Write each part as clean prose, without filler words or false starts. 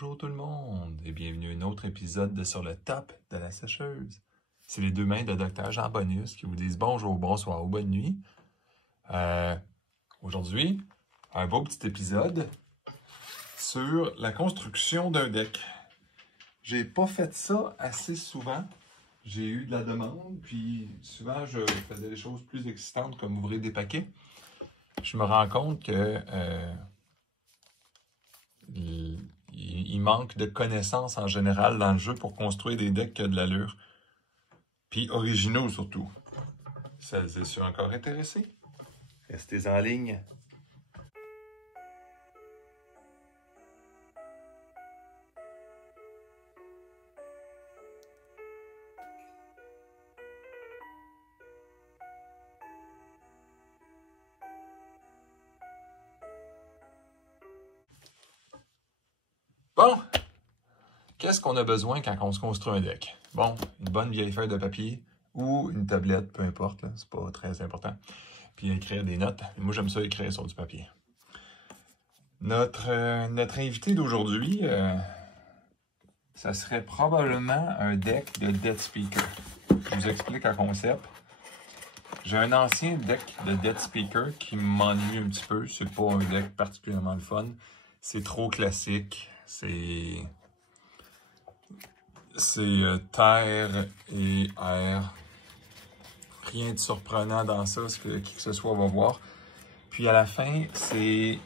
Bonjour tout le monde et bienvenue à un autre épisode de Sur le top de la sécheuse. C'est les deux mains de Dr. Jean Bonus qui vous disent bonjour, bonsoir ou bonne nuit. Aujourd'hui, un beau petit épisode sur la construction d'un deck. J'ai pas fait ça assez souvent. J'ai eu de la demande, puis souvent je faisais des choses plus excitantes comme ouvrir des paquets. Je me rends compte que il manque de connaissances en général dans le jeu pour construire des decks qui ont de l'allure. Puis originaux surtout. Celles et ceux encore intéressés, restez en ligne. Bon, qu'est-ce qu'on a besoin quand on se construit un deck? Bon, une bonne vieille feuille de papier ou une tablette, peu importe, c'est pas très important. Puis écrire des notes. Moi, j'aime ça écrire sur du papier. Notre invité d'aujourd'hui, ça serait probablement un deck de Dead Speaker. Je vous explique un concept. J'ai un ancien deck de Dead Speaker qui m'ennuie un petit peu. C'est pas un deck particulièrement le fun. C'est trop classique. C'est terre et air. Rien de surprenant dans ça, ce que qui que ce soit va voir. Puis à la fin, c'est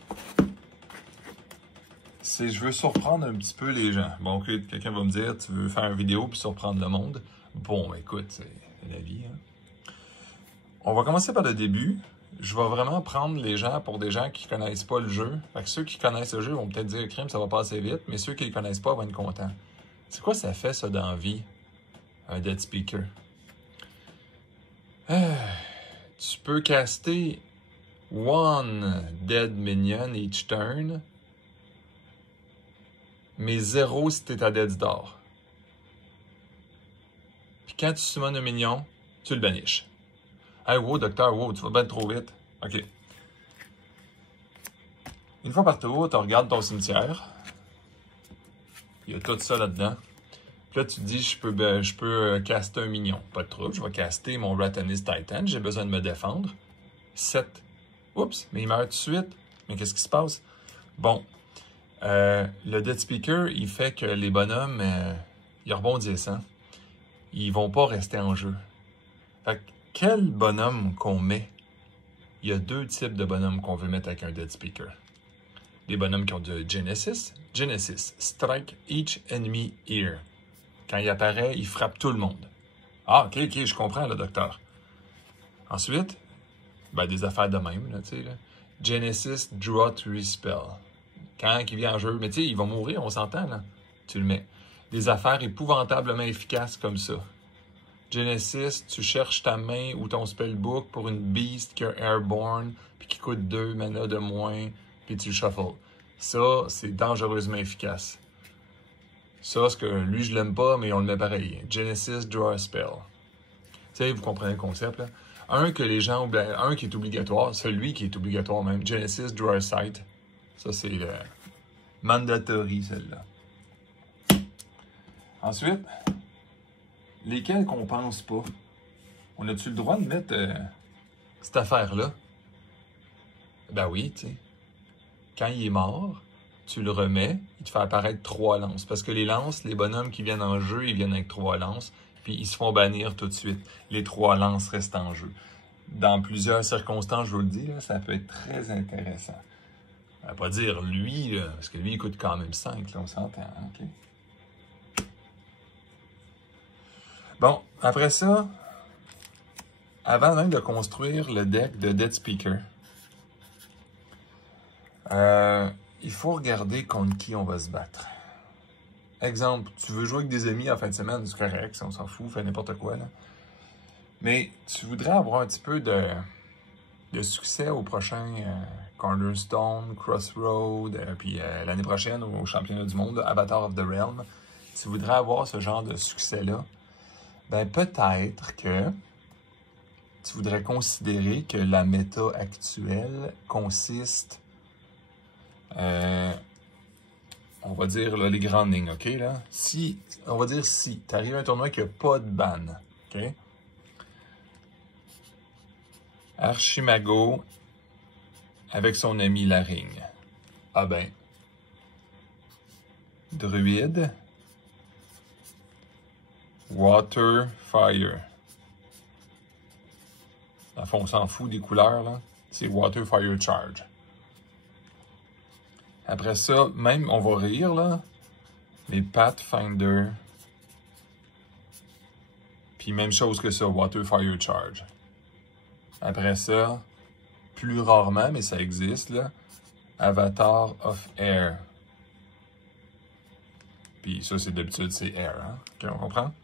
je veux surprendre un petit peu les gens. Bon, ok, quelqu'un va me dire, tu veux faire une vidéo puis surprendre le monde. Bon, écoute, c'est la vie. Hein? On va commencer par le début. Je vais vraiment prendre les gens pour des gens qui connaissent pas le jeu. Fait que ceux qui connaissent le jeu vont peut-être dire, crime, ça va passer vite, mais ceux qui le connaissent pas vont être contents. C'est quoi ça fait, ça, dans la vie, un Dead Speaker? Tu peux caster one dead minion each turn, mais 0 si t'es à Dead's Door. Puis quand tu summons un minion, tu le banishes. Hey, wow, docteur, wow, tu vas bien trop vite. OK. Une fois par tour, tu regardes ton cimetière. Il y a tout ça là-dedans. Puis là, tu te dis, je peux caster un minion. Pas de trouble, je vais caster mon Ratanist Titan. J'ai besoin de me défendre. 7. Oups, mais il meurt tout de suite. Mais qu'est-ce qui se passe? Bon. Le Dead Speaker, il fait que les bonhommes, ils rebondissent, hein? Ils vont pas rester en jeu. Fait que, quel bonhomme qu'on met? Il y a deux types de bonhommes qu'on veut mettre avec un Dead Speaker. Des bonhommes qui ont de Genesis. Genesis, strike each enemy here. Quand il apparaît, il frappe tout le monde. Ah, ok, je comprends, le docteur. Ensuite, ben, des affaires de même, là, tu sais, là. Genesis, draw to respell. Quand il vient en jeu, mais tu sais, il va mourir, on s'entend, là. Tu le mets. Des affaires épouvantablement efficaces comme ça. Genesis, tu cherches ta main ou ton spellbook pour une beast qui est airborne, puis qui coûte 2 mana de moins, puis tu le shuffles. Ça, c'est dangereusement efficace. Ça, ce que lui, je l'aime pas, mais on le met pareil. Genesis, draw a spell. Tu sais, vous comprenez le concept, là? Un que les gens oublient, un qui est obligatoire, celui qui est obligatoire même. Genesis, draw a sight. Ça, c'est le mandatory, celle-là. Ensuite, lesquels qu'on pense pas. On a-tu le droit de mettre cette affaire-là? Ben oui, tu sais. Quand il est mort, tu le remets, il te fait apparaître 3 lances. Parce que les lances, les bonhommes qui viennent en jeu, ils viennent avec 3 lances, puis ils se font bannir tout de suite. Les 3 lances restent en jeu. Dans plusieurs circonstances, je vous le dis, là, ça peut être très intéressant. On va pas dire lui, là, parce que lui, il coûte quand même 5, là, on s'entend. OK? Bon, après ça, avant même de construire le deck de Dead Speaker, il faut regarder contre qui on va se battre. Exemple, tu veux jouer avec des amis en fin de semaine, c'est correct, on s'en fout, fais n'importe quoi, là. Mais tu voudrais avoir un petit peu de succès au prochain Cornerstone, Crossroad, puis l'année prochaine au championnat du monde, Avatar of the Realm. Tu voudrais avoir ce genre de succès-là. Ben peut-être que tu voudrais considérer que la méta actuelle consiste, on on va dire là, les grandes lignes, OK? Là? Si, on va dire si tu arrives à un tournoi qui n'a pas de ban, OK? Archimago avec son ami Larigne. Ah ben. Druide. Water, Fire. Dans le fond, on s'en fout des couleurs, là. C'est Water, Fire, Charge. Après ça, même, on va rire, là. Les Pathfinder. Puis même chose que ça, Water, Fire, Charge. Après ça, plus rarement, mais ça existe, là. Avatar of Air. Puis ça, c'est d'habitude, c'est Air, hein? OK, on comprend?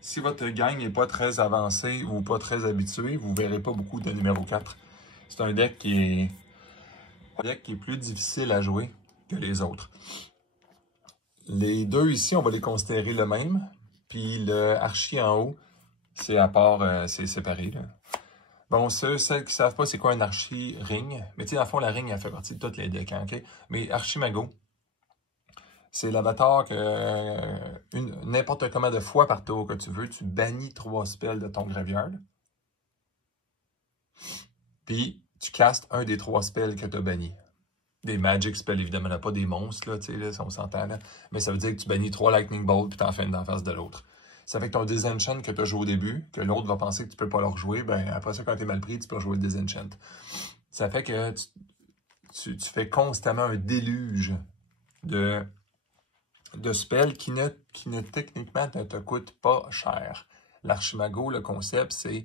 Si votre gang n'est pas très avancé ou pas très habitué, vous ne verrez pas beaucoup de numéro 4. C'est un deck qui est plus difficile à jouer que les autres. Les deux ici, on va les considérer le même. Puis le archi en haut, c'est à part, c'est séparé. Là. Bon, celles qui ne savent pas c'est quoi un archi ring, mais tu sais, dans le fond, la ring, elle fait partie de toutes les decks, hein, OK? Mais Archimago, c'est l'avatar que n'importe combien de fois par tour que tu veux, tu bannis 3 spells de ton graveyard. Puis, tu castes un des 3 spells que tu as bannis. Des magic spells, évidemment, là, pas des monstres, là, tu sais, là, si on s'entend, là. Mais ça veut dire que tu bannis 3 lightning bolts, puis t'en fais une d'en face de l'autre. Ça fait que ton disenchant que tu as joué au début, que l'autre va penser que tu peux pas le rejouer, ben après ça, quand tu es mal pris, tu peux rejouer le disenchant. Ça fait que tu fais constamment un déluge de spells qui ne techniquement ne te coûtent pas cher. L'Archimago, le concept, c'est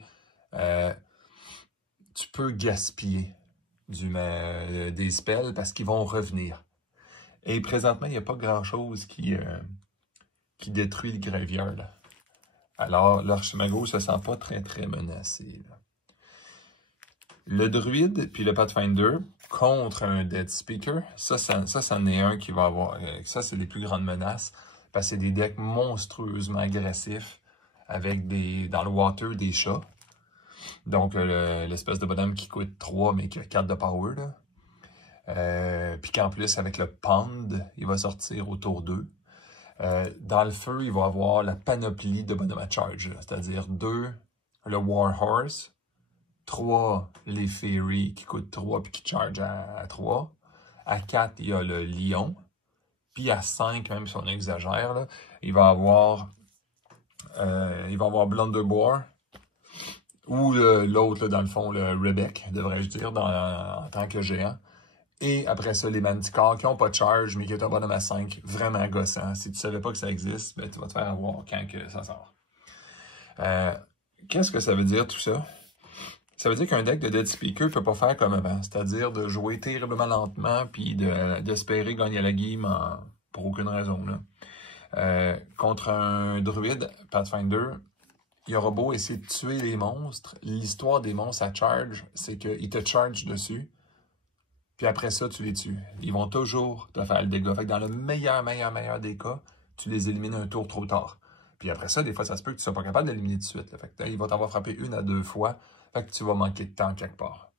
tu peux gaspiller des spells parce qu'ils vont revenir. Et présentement, il n'y a pas grand-chose qui détruit le graveyard. Là. Alors, l'Archimago ne se sent pas très, très menacé. Là. Le druide puis le Pathfinder contre un Dead Speaker, ça c'en est un qui va avoir... ça, c'est les plus grandes menaces parce que c'est des decks monstrueusement agressifs avec dans le water des chats. Donc, l'espèce de bonhomme qui coûte 3 mais qui a 4 de power. Puis qu'en plus, avec le Pond, il va sortir au tour 2. Dans le feu, il va avoir la panoplie de bonhommes à charge. C'est-à-dire 2, le Warhorse. 3, les Fairies qui coûtent 3 puis qui charge à 3. À 4, il y a le Lion. Puis à 5, même si on exagère, là, il va avoir Blunderbore. Ou l'autre, dans le fond, le Rebek, devrais-je dire, en tant que géant. Et après ça, les Manticores qui n'ont pas de charge, mais qui est un bonhomme à 5, vraiment gossant. Si tu ne savais pas que ça existe, ben, tu vas te faire avoir quand que ça sort. Qu'est-ce que ça veut dire tout ça? Ça veut dire qu'un deck de Dead Speaker ne peut pas faire comme avant, c'est-à-dire de jouer terriblement lentement puis d'espérer gagner la game pour aucune raison. Là. Contre un druide Pathfinder, il aura beau essayer de tuer les monstres, l'histoire des monstres à charge, c'est qu'ils te chargent dessus, puis après ça, tu les tues. Ils vont toujours te faire le dégât. Fait que dans le meilleur des cas, tu les élimines un tour trop tard. Puis après ça, des fois, ça se peut que tu ne sois pas capable d'éliminer tout de suite. Là. Fait que, il va t'avoir frappé 1 à 2 fois. Fait que tu vas manquer de temps quelque part.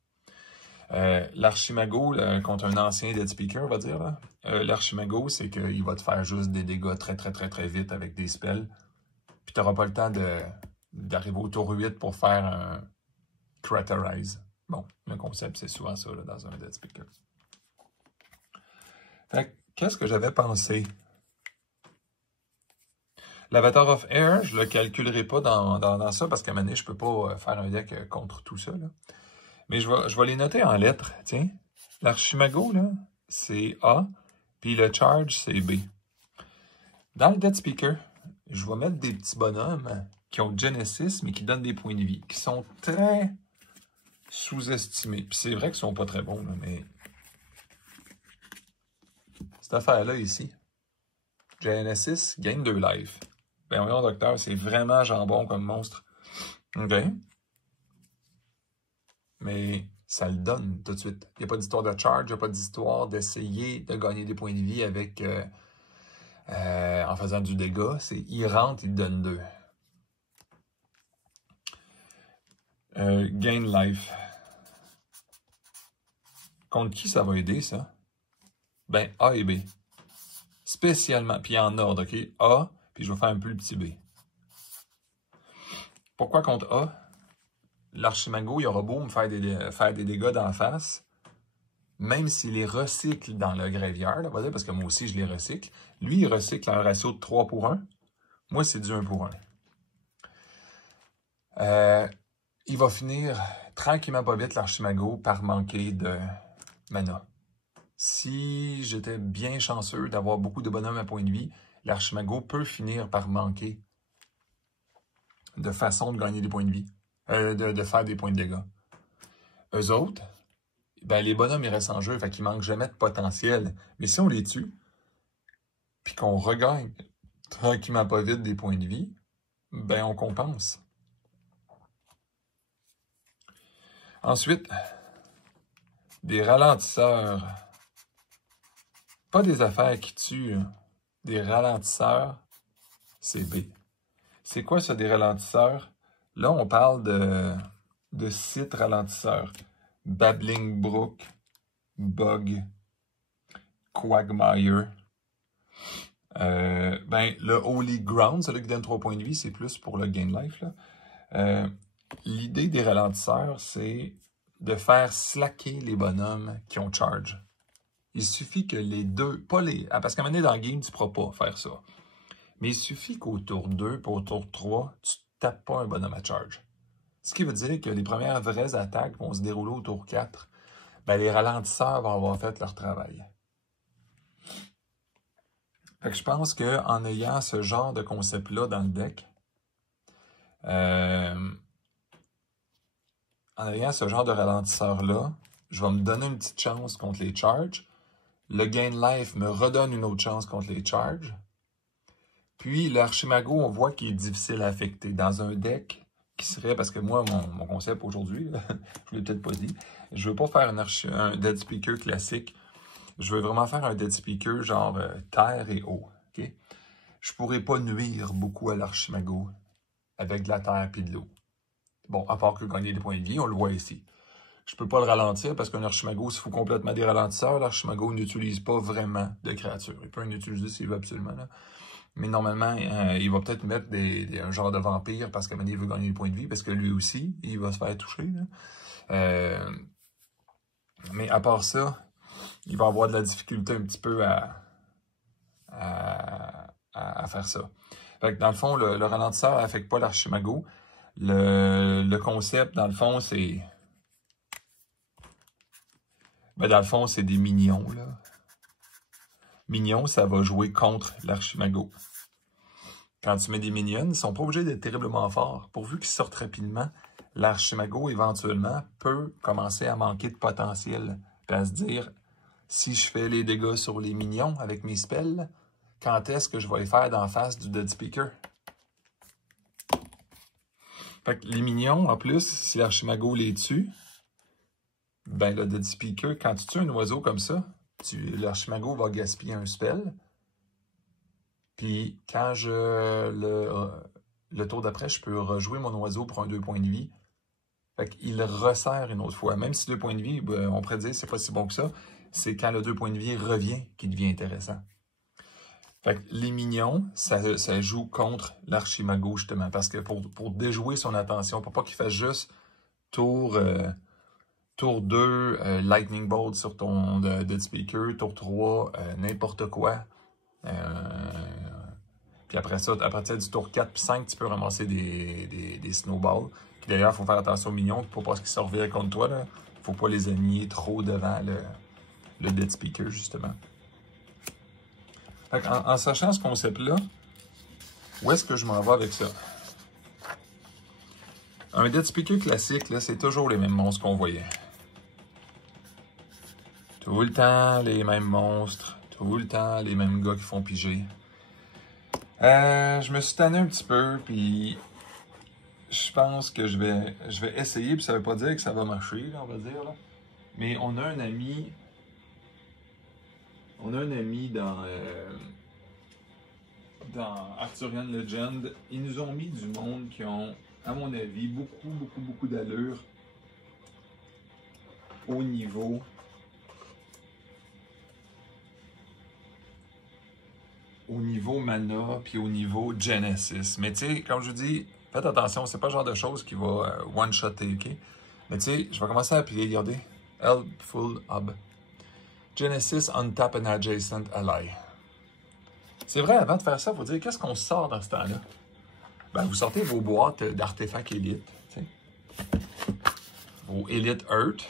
L'Archimago, contre un ancien Dead Speaker, on va dire, l'Archimago, c'est qu'il va te faire juste des dégâts très, très, très, très vite avec des spells. Puis tu n'auras pas le temps d'arriver au tour 8 pour faire un Craterize. Bon, le concept, c'est souvent ça là, dans un Dead Speaker. Fait que, qu'est-ce que j'avais pensé? L'Avatar of Air, je ne le calculerai pas dans ça parce qu'à un moment donné, je ne peux pas faire un deck contre tout ça. Là. Mais je vais les noter en lettres. Tiens, l'Archimago, là, c'est A, puis le Charge, c'est B. Dans le Dead Speaker, je vais mettre des petits bonhommes qui ont Genesis, mais qui donnent des points de vie, qui sont très sous-estimés. Puis c'est vrai qu'ils sont pas très bons, là, mais cette affaire-là ici, Genesis gagne 2 life. Ben voyons, docteur, c'est vraiment jambon comme monstre. OK. Mais ça le donne tout de suite. Il n'y a pas d'histoire de charge, il n'y a pas d'histoire d'essayer de gagner des points de vie avec en faisant du dégât. C'est il rentre, il donne 2. Gain life. Contre qui ça va aider, ça? Ben, A et B. Spécialement, puis en ordre, OK? A, puis je vais faire un plus petit B. Pourquoi contre A? L'Archimago, il aura beau me faire des dégâts d'en face, même s'il les recycle dans le graveyard, on va dire, parce que moi aussi, je les recycle. Lui, il recycle un ratio de 3 pour 1. Moi, c'est du 1 pour 1. Il va finir tranquillement pas vite, l'Archimago, par manquer de mana. Si j'étais bien chanceux d'avoir beaucoup de bonhommes à point de vie, l'Archimago peut finir par manquer de façon de gagner des points de vie, de faire des points de dégâts. Eux autres, ben les bonhommes, ils restent en jeu, fait qu'ils manquent jamais de potentiel. Mais si on les tue, puis qu'on regagne tranquillement pas vite des points de vie, ben on compense. Ensuite, des ralentisseurs. Pas des affaires qui tuent, hein. Des ralentisseurs, c'est B. C'est quoi ça, des ralentisseurs? Là, on parle de sites ralentisseurs. Babbling Brook, Bug, Quagmire. Ben, le Holy Ground, celui qui donne 3 points de vie, c'est plus pour le gain life. L'idée des ralentisseurs, c'est de faire slacker les bonhommes qui ont charge. Il suffit que les deux, pas les... parce qu'à un moment donné, dans le game, tu ne pourras pas faire ça. Mais il suffit qu'au tour 2 pour au tour 3, tu ne tapes pas un bonhomme à charge. Ce qui veut dire que les premières vraies attaques vont se dérouler au tour 4. Ben, les ralentisseurs vont avoir fait leur travail. Fait que je pense qu'en ayant ce genre de concept-là dans le deck, en ayant ce genre de ralentisseur-là, je vais me donner une petite chance contre les charges. Le gain life me redonne une autre chance contre les charges. Puis l'Archimago, on voit qu'il est difficile à affecter. Dans un deck qui serait, parce que moi, mon concept aujourd'hui, je ne l'ai peut-être pas dit, je ne veux pas faire un Dead Speaker classique. Je veux vraiment faire un Dead Speaker genre terre et eau. Okay? Je ne pourrais pas nuire beaucoup à l'Archimago avec de la terre et de l'eau. Bon, à part que gagner des points de vie, on le voit ici. Je ne peux pas le ralentir parce qu'un Archimago se fout complètement des ralentisseurs. L'Archimago n'utilise pas vraiment de créatures. Il peut en utiliser s'il veut absolument. Là. Mais normalement, il va peut-être mettre un genre de vampire parce qu'à un moment donné, il veut gagner des points de vie parce que lui aussi, il va se faire toucher. Là. Mais à part ça, il va avoir de la difficulté un petit peu à faire ça. Fait que dans le fond, le ralentisseur n'affecte pas l'Archimago. Le concept, dans le fond, c'est... Ben, dans le fond, c'est des minions, là. Minions, ça va jouer contre l'Archimago. Quand tu mets des minions, ils ne sont pas obligés d'être terriblement forts. Pourvu qu'ils sortent rapidement, l'Archimago, éventuellement, peut commencer à manquer de potentiel. Puis à se dire, si je fais les dégâts sur les minions avec mes spells, quand est-ce que je vais les faire d'en face du Dead Speaker? Fait que les minions, en plus, si l'Archimago les tue, ben le Dead Speaker, quand tu tues un oiseau comme ça, l'Archimago va gaspiller un spell. Puis quand le tour d'après, je peux rejouer mon oiseau pour un 2 points de vie. Fait qu'il resserre une autre fois. Même si 2 points de vie, ben, on pourrait dire c'est pas si bon que ça, c'est quand le 2 points de vie revient qu'il devient intéressant. Fait que les minions, ça joue contre l'Archimago, justement, parce que pour déjouer son attention, pour pas qu'il fasse juste tour 2, Lightning Bolt sur ton Dead Speaker, tour 3, n'importe quoi. Puis après ça, à partir du tour 4 puis 5, tu peux ramasser des snowballs. Puis d'ailleurs, il faut faire attention aux minions pour pas qu'ils se revirent contre toi. Il ne faut pas les aligner trop devant le Dead Speaker, justement. Fait en sachant ce concept-là, où est-ce que je m'en vais avec ça? Un Dead Speaker classique, c'est toujours les mêmes monstres qu'on voyait. Tout le temps les mêmes monstres, tout le temps les mêmes gars qui font piger. Je me suis tanné un petit peu, puis je pense que je vais essayer, puis ça veut pas dire que ça va marcher, là, on va dire. Là. Mais on a un ami dans Arthurian Legend. Ils nous ont mis du monde qui ont, à mon avis, beaucoup d'allure au niveau au niveau mana puis au niveau Genesis. Mais tu sais, comme je vous dis, faites attention, c'est pas le genre de choses qui va one-shotter, ok? Mais tu sais, je vais commencer à appuyer, regardez. Helpful Hub. Genesis, untap an adjacent ally. C'est vrai, avant de faire ça, il faut dire qu'est-ce qu'on sort dans ce temps-là? Ben, vous sortez vos boîtes d'artefacts Elite, t'sais. Vos Elite Earth,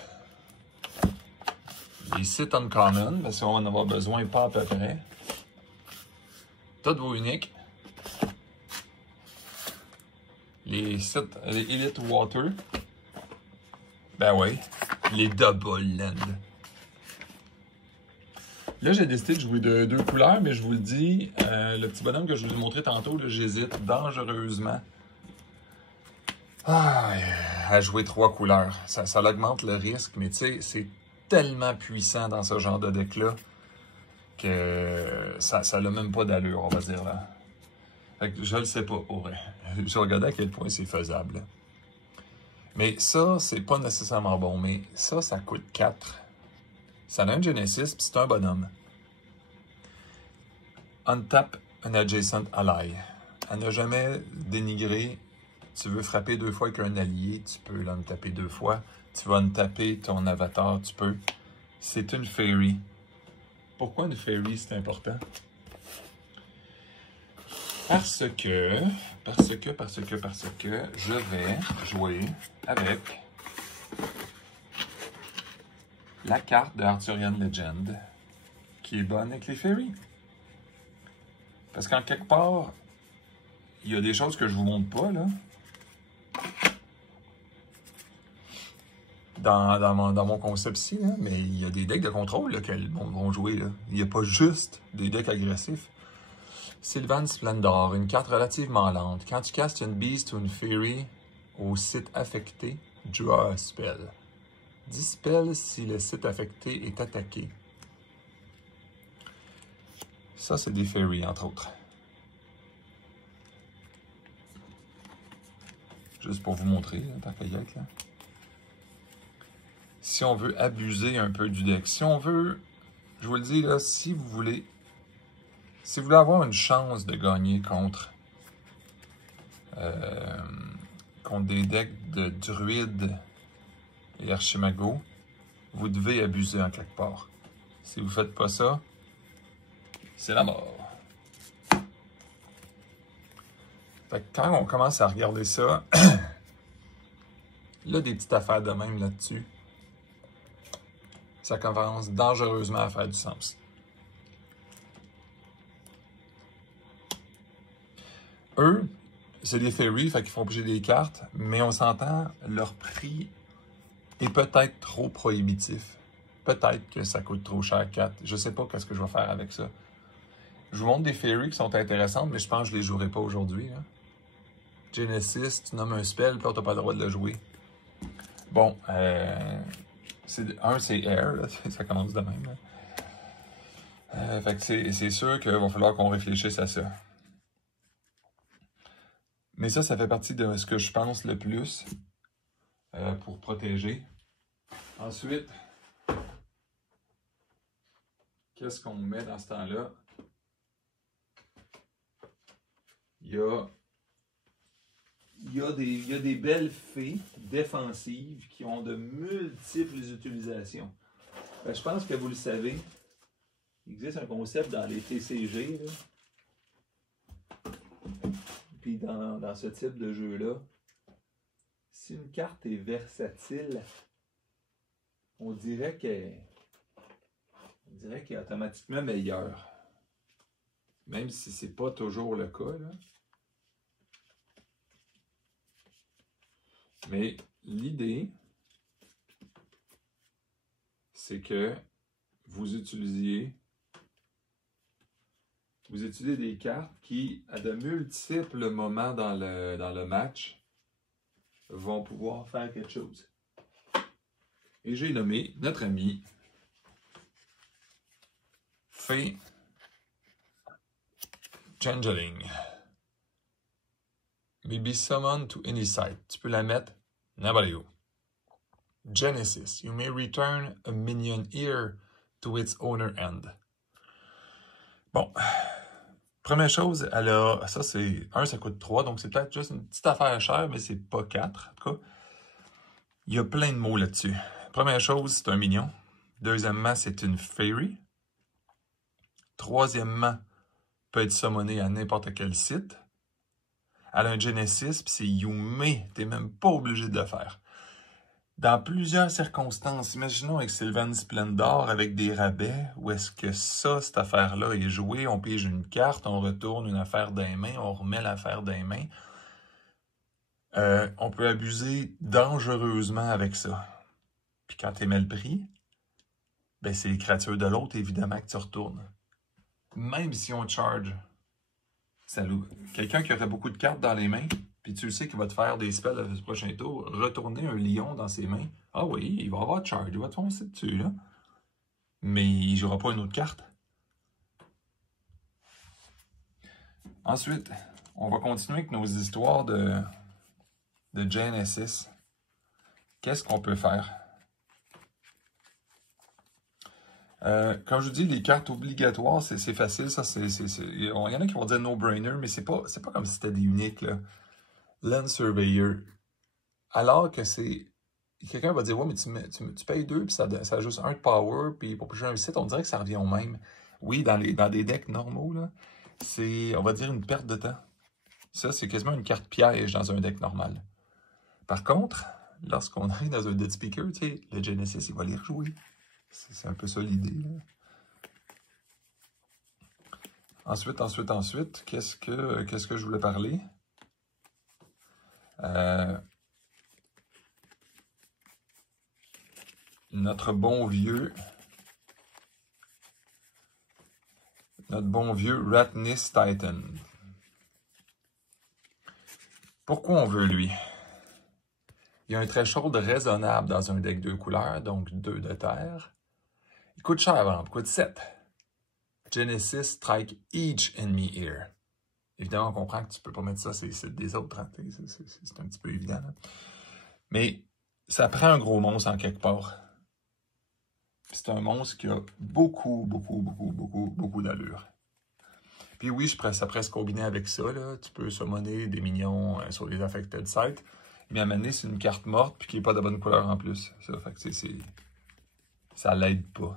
les sites Uncommon, parce qu'on va en avoir besoin pas à peu près. Toutes vos uniques. Les sites, les Elite Water. Ben oui, les Double Land. Là, j'ai décidé de jouer de 2 couleurs, mais je vous le dis, le petit bonhomme que je vous ai montré tantôt, j'hésite dangereusement à jouer 3 couleurs. Ça augmente le risque, mais tu sais, c'est tellement puissant dans ce genre de deck-là que ça n'a même pas d'allure, on va dire. Là. Fait que je le sais pas, pour vrai. Je regardais à quel point c'est faisable. Là. Mais ça, c'est pas nécessairement bon, mais ça coûte 4. Ça a un Genesis, puis c'est un bonhomme. Untap an adjacent ally. À ne jamais dénigrer. Tu veux frapper 2 fois avec un allié, tu peux l'untaper 2 fois. Tu vas untaper ton avatar, tu peux. C'est une fairy. Pourquoi une fairy, c'est important? Parce que je vais jouer avec la carte de Arthurian Legend qui est bonne avec les fairies. Parce qu'en quelque part, il y a des choses que je vous montre pas, là. Dans mon concept ici, là, mais il y a des decks de contrôle là, que le monde va jouer. Là. Il n'y a pas juste des decks agressifs. Sylvan Splendor, une carte relativement lente. Quand tu castes une Beast ou une Fairy au site affecté, draw a spell. Dispel si le site affecté est attaqué. Ça, c'est des Fairies, entre autres. Juste pour vous montrer, là, tant qu'à y être, là. Si on veut abuser un peu du deck, si on veut, je vous le dis, là, si vous voulez avoir une chance de gagner contre des decks de druides et archimagos, vous devez abuser en quelque part. Si vous ne faites pas ça, c'est la mort. Fait que quand on commence à regarder ça, là, des petites affaires de même là-dessus, ça commence dangereusement à faire du sens. Eux, c'est des fairies, fait qu'ils font bouger des cartes, mais on s'entend, leur prix est peut-être trop prohibitif. Peut-être que ça coûte trop cher 4. Je sais pas qu'est-ce que je vais faire avec ça. Je vous montre des fairies qui sont intéressantes, mais je pense que je les jouerai pas aujourd'hui. Genesis, tu nommes un spell, puis là, t'as pas le droit de le jouer. Bon, c'est Air, là, ça commence de même. Fait que c'est sûr qu'il va falloir qu'on réfléchisse à ça. Mais ça fait partie de ce que je pense le plus pour protéger. Ensuite, qu'est-ce qu'on met dans ce temps-là? Il y a des belles fées défensives qui ont de multiples utilisations. Ben, je pense que vous le savez, il existe un concept dans les TCG, là. Puis dans ce type de jeu-là, si une carte est versatile, on dirait qu'elle est automatiquement meilleure. Même si c'est pas toujours le cas, là. Mais l'idée, c'est que vous utilisez des cartes qui, à de multiples moments dans le match, vont pouvoir faire quelque chose. Et j'ai nommé notre ami Fée Changeling. Maybe summon to any site. Tu peux la mettre n'importe où. Genesis. You may return a minion here to its owner end. Bon. Première chose, elle a. Ça, c'est. Ça coûte 3, donc c'est peut-être juste une petite affaire chère, mais c'est pas 4. En tout cas, il y a plein de mots là-dessus. Première chose, c'est un mignon. Deuxièmement, c'est une fairy. Troisièmement, peut être summoné à n'importe quel site. Elle a un Genesis, puis c'est Yume. T'es même pas obligé de le faire. Dans plusieurs circonstances, imaginons avec Sylvan Splendor, avec des rabais, où est-ce que ça, cette affaire-là est jouée, on pige une carte, on retourne une affaire dans les mains, on remet l'affaire dans les mains. On peut abuser dangereusement avec ça. Puis quand tu mets le prix, ben c'est les créatures de l'autre, évidemment, que tu retournes. Même si on charge. Quelqu'un qui aurait beaucoup de cartes dans les mains, puis tu le sais qu'il va te faire des spells à ce prochain tour, retourner un lion dans ses mains. Ah oui, il va avoir charge, il va te foncer dessus, là. Mais il ne jouera pas une autre carte. Ensuite, on va continuer avec nos histoires de Genesis. Qu'est-ce qu'on peut faire? Comme je vous dis, les cartes obligatoires, c'est facile. Ça, il y en a qui vont dire no-brainer, mais c'est pas comme si c'était des uniques, là. Land Surveyor. Alors que c'est. Quelqu'un va dire, ouais, mais tu payes 2, puis ça a juste 1 de power, puis pour plus un site, on dirait que ça revient au même. Oui, dans des decks normaux, là, c'est, on va dire, une perte de temps. Ça, c'est quasiment une carte piège dans un deck normal. Par contre, lorsqu'on arrive dans un dead speaker, tu sais, le Genesis, il va les rejouer. C'est un peu ça l'idée, là. Ensuite, qu'est-ce que je voulais parler? Notre bon vieux Ratnis Titan. Pourquoi on veut lui? Il y a un threshold raisonnable dans un deck 2 couleurs, donc 2 de terre. Il coûte cher à vendre, il coûte 7. Genesis strike each enemy here. Évidemment, on comprend que tu ne peux pas mettre ça, c'est des autres. Hein? C'est un petit peu évident. Là. Mais ça prend un gros monstre en quelque part. C'est un monstre qui a beaucoup d'allure. Puis oui, ça pourrait se combiner avec ça. Là. Tu peux summoner des minions sur les affected sites. Mais à mener, c'est une carte morte puis qui n'est pas de bonne couleur en plus. Ça fait que ça l'aide pas.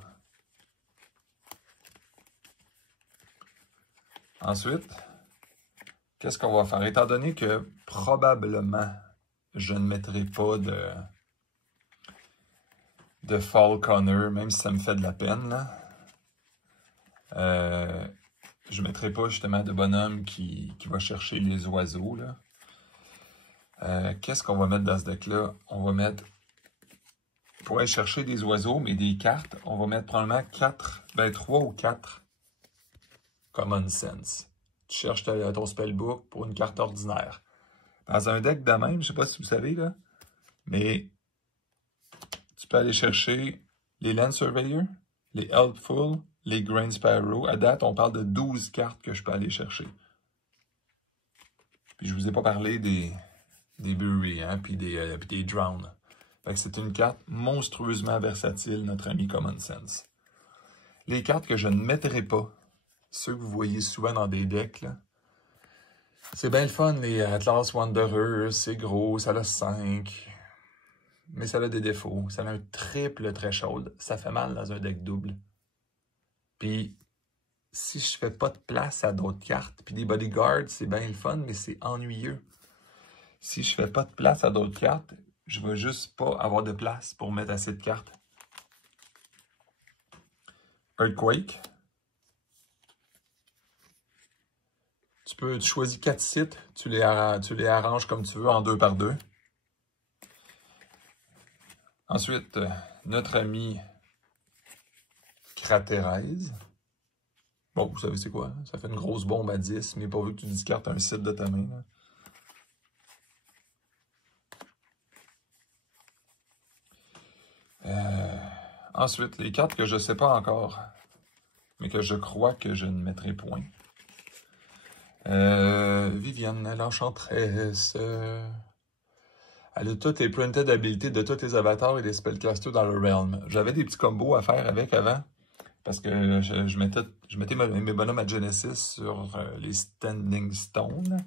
Ensuite, qu'est-ce qu'on va faire? Étant donné que probablement je ne mettrai pas de Falconer, même si ça me fait de la peine, là. Je ne mettrai pas justement de bonhomme qui va chercher les oiseaux. Là. Qu'est-ce qu'on va mettre dans ce deck-là? On va mettre, pour aller chercher des oiseaux, mais des cartes, on va mettre probablement 3 ou 4 Common Sense. Tu cherches ton spellbook pour une carte ordinaire. Dans un deck de même, je ne sais pas si vous savez, là, mais tu peux aller chercher les Land Surveyor, les Helpful, les Grain Sparrow. À date, on parle de 12 cartes que je peux aller chercher. Puis je ne vous ai pas parlé des Bury, hein, puis des Drown. Fait que c'est une carte monstrueusement versatile, notre ami Common Sense. Les cartes que je ne mettrai pas, ceux que vous voyez souvent dans des decks, là, c'est bien le fun, les Atlas Wanderer, c'est gros, ça a 5, mais ça a des défauts. Ça a un triple threshold, ça fait mal dans un deck double. Puis, si je fais pas de place à d'autres cartes, puis des bodyguards, c'est bien le fun, mais c'est ennuyeux. Si je fais pas de place à d'autres cartes, je vais juste pas avoir de place pour mettre assez de cartes. Earthquake. Tu choisis 4 sites, tu les arranges comme tu veux en 2 par 2. Ensuite, notre ami Cratérèse. Bon, vous savez c'est quoi? Hein? Ça fait une grosse bombe à 10, mais pourvu que tu discartes un site de ta main. Ensuite, les cartes que je ne sais pas encore, mais que je crois que je ne mettrai point. Vivienne, l'enchanteresse. Elle a toutes les printed habilités de tous les avatars et les spellcasters dans le realm. J'avais des petits combos à faire avec avant. Parce que je mettais mes bonhommes à Genesis sur les Standing Stones.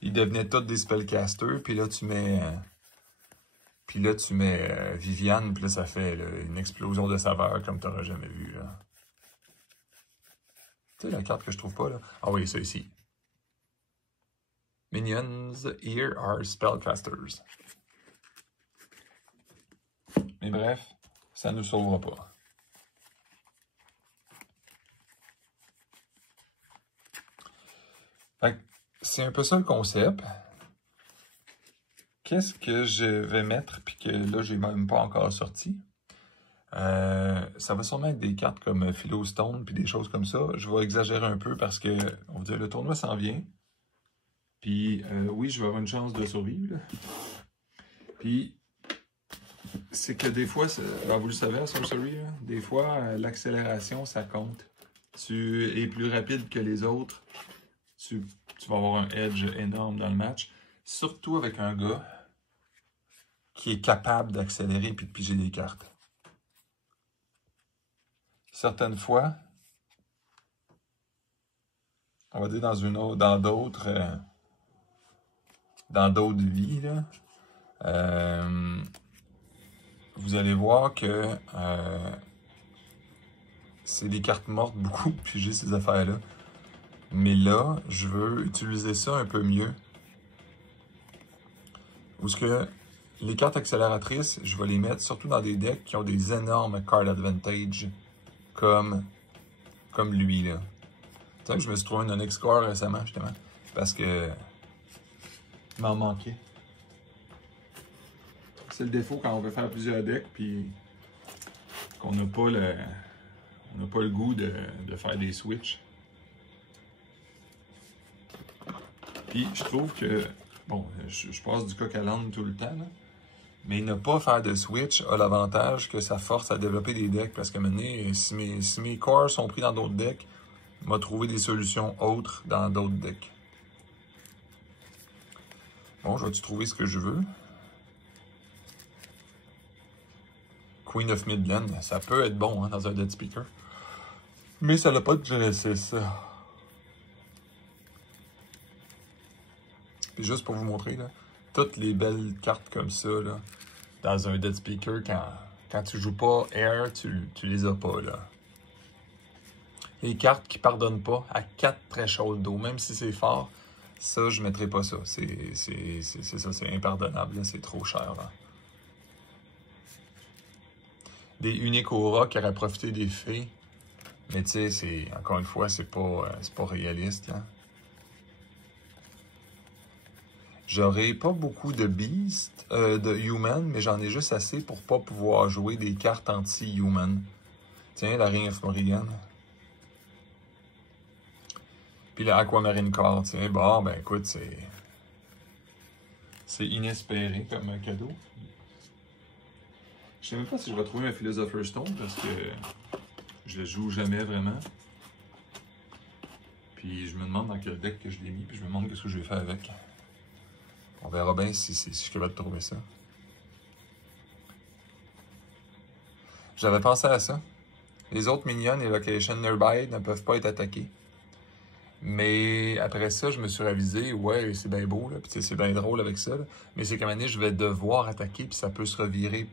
Ils devenaient tous des spellcasters, puis là tu mets... Viviane, puis là ça fait là, une explosion de saveur comme tu n'auras jamais vu, là. Tu sais, la carte que je trouve pas, là. Ah oui, ça ici. Minions, here are spellcasters. Mais bref, ça ne nous sauvera pas. C'est un peu ça le concept. Qu'est-ce que je vais mettre, puis que là, j'ai même pas encore sorti? Ça va sûrement être des cartes comme Philostone, puis des choses comme ça. Je vais exagérer un peu parce que, on va dire, le tournoi s'en vient. Puis, oui, je vais avoir une chance de survivre, là. Puis, c'est que des fois, ben, vous le savez à Sorcery, là, des fois, l'accélération, ça compte. Tu es plus rapide que les autres. Tu vas avoir un edge énorme dans le match. Surtout avec un gars qui est capable d'accélérer et de piger des cartes. Certaines fois, on va dire dans d'autres vies, là, vous allez voir que c'est des cartes mortes beaucoup de piger ces affaires-là. Mais là, je veux utiliser ça un peu mieux. Où ce que les cartes accélératrices, je vais les mettre surtout dans des decks qui ont des énormes card advantage comme lui, là. Tu sais que je me suis trouvé un Onyx Score récemment, justement, parce que il m'en manquait. C'est le défaut quand on veut faire plusieurs decks, puis qu'on n'a pas le goût de faire des switches. Puis je trouve que, bon, je passe du coq à l'âne tout le temps, là, mais ne pas faire de switch a l'avantage que ça force à développer des decks, parce que maintenant, si mes cores sont pris dans d'autres decks, il m'a trouvé des solutions autres dans d'autres decks. Bon, je vais-tu trouver ce que je veux? Queen of Midland, ça peut être bon, hein, dans un Dead Speaker. Mais ça n'a pas de Genesis. Puis juste pour vous montrer, là, toutes les belles cartes comme ça, là, dans un Dead Speaker, quand tu joues pas Air, tu les as pas, là. Les cartes qui pardonnent pas à 4 thresholds d'eau, même si c'est fort, ça, je mettrai pas ça. C'est ça, c'est impardonnable, c'est trop cher, là. Des uniques auras qui auraient profité des fées. Mais tu sais, encore une fois, c'est pas réaliste, là. J'aurai pas beaucoup de Beast, de Human, mais j'en ai juste assez pour pas pouvoir jouer des cartes anti-Human. Tiens, la Ring of Morrigan. Puis la Aquamarine Core, tiens, bon, ben écoute, c'est inespéré comme cadeau. Je sais même pas si je vais trouver un Philosopher's Stone parce que je le joue jamais vraiment. Puis je me demande dans quel deck que je l'ai mis, puis je me demande qu'est-ce que je vais faire avec. On verra bien si je suis capable de trouver ça. J'avais pensé à ça. Les autres minions et locations nearby ne peuvent pas être attaqués. Mais après ça, je me suis ravisé, ouais, c'est bien beau, là, puis c'est bien drôle avec ça, là, mais c'est qu'à un moment donné, je vais devoir attaquer, puis ça peut se revirer.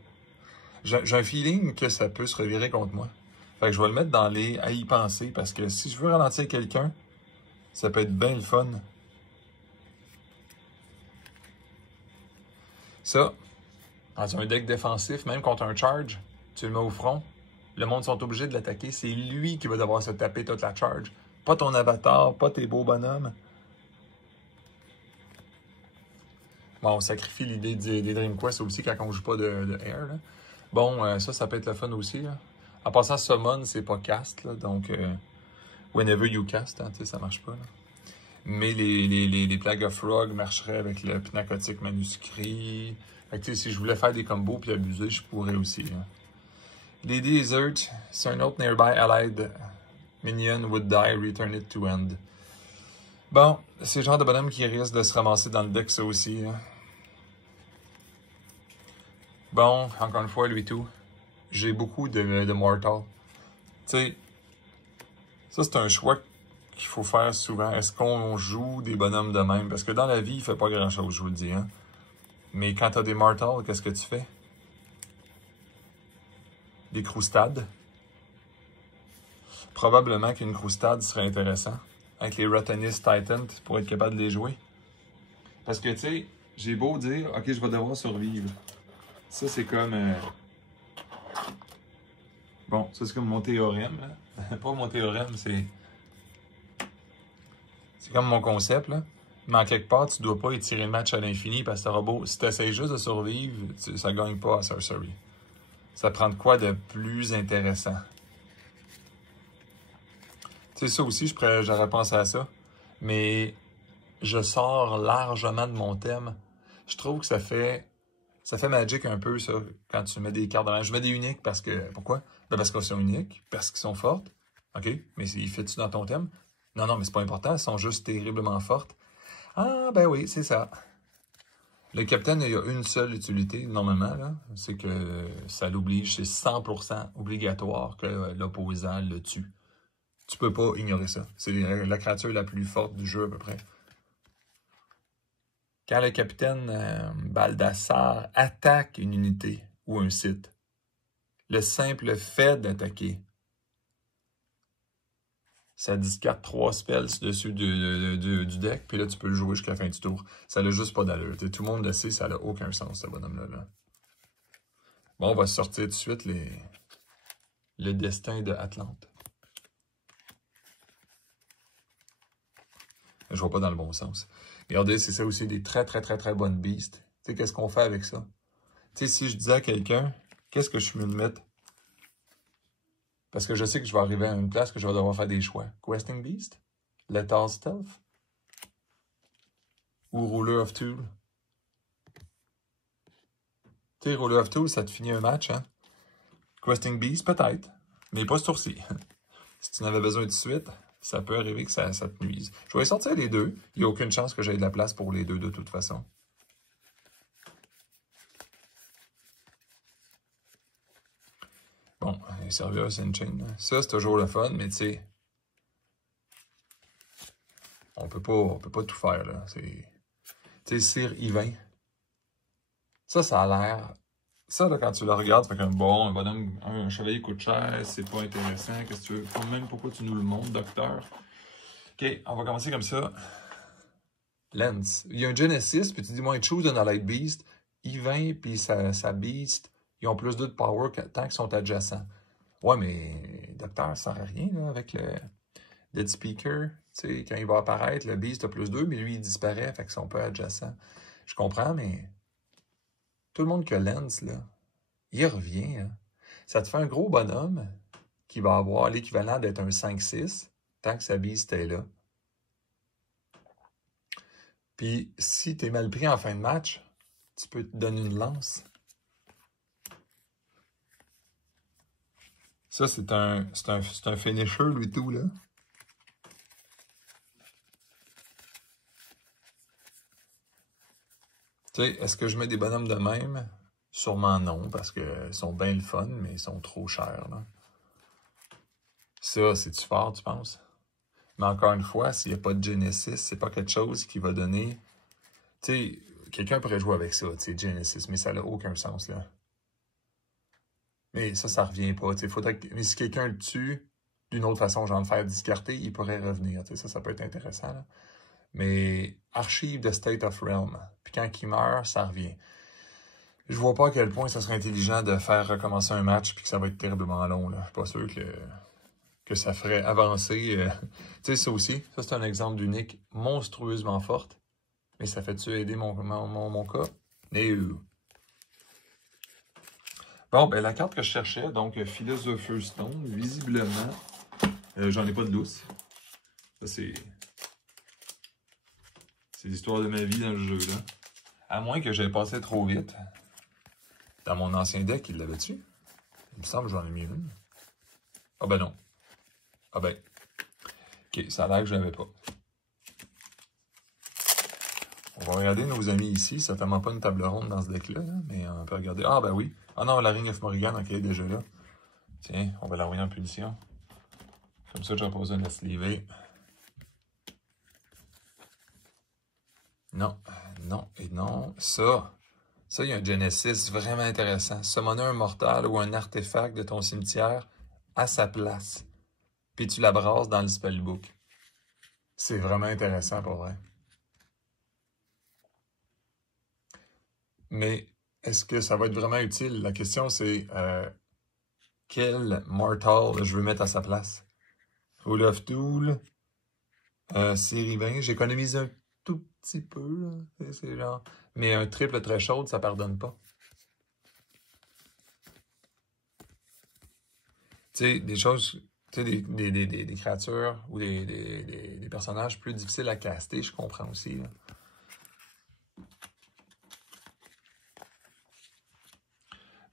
J'ai un feeling que ça peut se revirer contre moi. Fait que je vais le mettre dans les à y penser, parce que si je veux ralentir quelqu'un, ça peut être bien le fun. Ça, dans un deck défensif, même contre un charge, tu le mets au front, le monde sont obligés de l'attaquer, c'est lui qui va devoir se taper toute la charge. Pas ton avatar, pas tes beaux bonhommes. Bon, on sacrifie l'idée des Dream Quest aussi quand on joue pas de Air, là. Bon, ça peut être le fun aussi, là. En passant, Summon, c'est pas cast, là, donc whenever you cast, hein, tu sais, ça marche pas, là. Mais les Plague of Frog marcheraient avec le Pinacotique manuscrit. Fait que, tu sais, si je voulais faire des combos puis abuser, je pourrais aussi, là. Les Desert, c'est un autre nearby allied minion would die, return it to end. Bon, c'est le genre de bonhomme qui risque de se ramasser dans le deck, ça aussi, hein. Bon, encore une fois, lui tout. J'ai beaucoup de Mortal. Tu sais, Ça, c'est un choix qu'il faut faire souvent. Est-ce qu'on joue des bonhommes de même? Parce que dans la vie, il fait pas grand-chose, je vous le dis. Hein? Mais quand t'as des Mortals, qu'est-ce que tu fais? Des croustades. Probablement qu'une croustade serait intéressant. Avec les Rotanis Titan, pour être capable de les jouer. Parce que, tu sais, j'ai beau dire, OK, je vais devoir survivre. Ça, c'est comme... Bon, ça, c'est comme mon théorème. Là. Pas mon théorème, c'est... C'est comme mon concept, là. Mais en quelque part, tu dois pas étirer le match à l'infini parce que t'auras beau... Si tu essaies juste de survivre, ça gagne pas à Sorcery. Ça prend de quoi de plus intéressant. Tu sais, ça aussi, j'aurais pensé à ça. Mais je sors largement de mon thème. Je trouve que ça fait Magic un peu, ça, quand tu mets des cartes dans la... Je mets des uniques parce que... Pourquoi? Ben parce qu'elles sont uniques, parce qu'ils sont fortes. OK? Mais ils fit-tu dans ton thème? Non, non, mais c'est pas important. Elles sont juste terriblement fortes. Ah, ben oui, c'est ça. Le capitaine, il y a une seule utilité, normalement, là. C'est que ça l'oblige, c'est 100% obligatoire que l'opposant le tue. Tu peux pas ignorer ça. C'est la créature la plus forte du jeu, à peu près. Quand le capitaine Baldassar attaque une unité ou un site, le simple fait d'attaquer, ça discarte 3 spells dessus du deck, puis là, tu peux le jouer jusqu'à la fin du tour. Ça n'a juste pas d'allure. Tout le monde le sait, ça n'a aucun sens, ce bonhomme-là. Bon, on va sortir tout de suite le destin de Atlante. Je vois pas dans le bon sens. Regardez, c'est ça aussi, des très, très, très, très bonnes beasts. Tu sais, qu'est-ce qu'on fait avec ça? Tu sais, si je disais à quelqu'un, qu'est-ce que je suis mieux de mettre? Parce que je sais que je vais arriver à une place que je vais devoir faire des choix. Questing Beast? Lethal Stealth? Ou Ruler of Tool? Tu sais, Ruler of Tool, ça te finit un match, hein? Questing Beast, peut-être. Mais pas ce tour-ci. Si tu en avais besoin tout de suite, ça peut arriver que ça te nuise. Je vais sortir les deux. Il n'y a aucune chance que j'aie de la place pour les deux, de toute façon. Bon, Servius Enchain. Ça, c'est toujours le fun, mais tu sais, on peut pas tout faire, là. Tu sais, Sir Yvain. Ça a l'air... Ça, là, quand tu le regardes, ça fait qu'un bon, un bonhomme, un chevalier coûte cher, c'est pas intéressant. Qu'est-ce que tu veux? Même pourquoi tu nous le montres, docteur? OK, on va commencer comme ça. Lens. Il y a un Genesis, puis tu dis, moi, choose an allied beast. Yvain, puis sa beast, ils ont plus 2 de power tant qu'ils sont adjacents. Ouais, mais docteur, ça sert à rien, là, avec le Dead Speaker. Tu sais, quand il va apparaître, le beast a plus 2, mais lui, il disparaît, fait qu'ils sont pas adjacents. Je comprends, mais tout le monde qui a Lens, là, il revient. Hein. Ça te fait un gros bonhomme qui va avoir l'équivalent d'être un 5-6, tant que sa beast est là. Puis, si tu es mal pris en fin de match, tu peux te donner une lance. Ça, c'est un finisher, lui, tout, là. Tu sais, est-ce que je mets des bonhommes de même? Sûrement non, parce qu'ils sont bien le fun, mais ils sont trop chers, là. Ça, c'est-tu fort, tu penses? Mais encore une fois, s'il n'y a pas de Genesis, c'est pas quelque chose qui va donner... Tu sais, quelqu'un pourrait jouer avec ça, tu sais, Genesis, mais ça n'a aucun sens, là. Mais ça revient pas, tu sais, faudrait que... Mais si quelqu'un le tue, d'une autre façon, genre le faire discarter, il pourrait revenir, tu sais, ça peut être intéressant, là. Mais archive de State of Realm, puis quand il meurt, ça revient. Je vois pas à quel point ça serait intelligent de faire recommencer un match, puis que ça va être terriblement long, là. Je suis pas sûr que ça ferait avancer. Tu sais, ça aussi, ça c'est un exemple d'unique monstrueusement forte. Mais ça fait-tu aider mon cas? No. Bon, ben la carte que je cherchais, donc Philosopher's Stone, visiblement, j'en ai pas de lousse. Ça, c'est l'histoire de ma vie dans le jeu, là. À moins que j'aie passé trop vite. Dans mon ancien deck, il l'avait-tu? Il me semble que j'en ai mis une. Ah ben non. Ah ben. OK, ça a l'air que je l'avais pas. On va regarder nos amis ici. Certainement pas une table ronde dans ce deck-là, mais on peut regarder. Ah ben oui. Ah non, la Ring of Morrigan, OK, déjà là. Tiens, on va l'envoyer en punition. Comme ça, j'aurai pas besoin de la sleever. Non, non et non. Ça, il y a un Genesis vraiment intéressant. Summoner un mortal ou un artefact de ton cimetière à sa place. Puis tu la brasses dans le spellbook. C'est vraiment intéressant pour vrai. Mais est-ce que ça va être vraiment utile? La question c'est quel mortal je veux mettre à sa place? Full of Tool, série 20. J'économise un tout petit peu. C'est genre... Mais un triple très chaude, ça pardonne pas. Tu sais, des choses, tu sais, des créatures ou des personnages plus difficiles à caster, je comprends aussi. Là.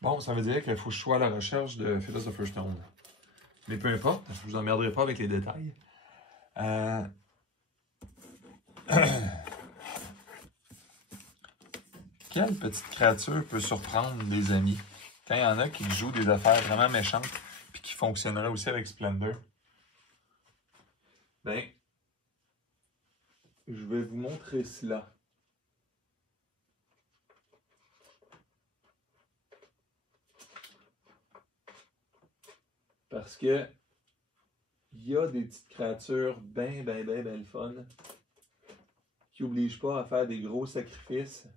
Bon, ça veut dire qu'il faut que je sois à la recherche de Philosopher's Stone. Mais peu importe, je vous emmerderai pas avec les détails. Quelle petite créature peut surprendre des amis? Quand il y en a qui jouent des affaires vraiment méchantes puis qui fonctionneraient aussi avec Splendor. Ben, je vais vous montrer cela. Parce que il y a des petites créatures ben le fun qui n'obligent pas à faire des gros sacrifices.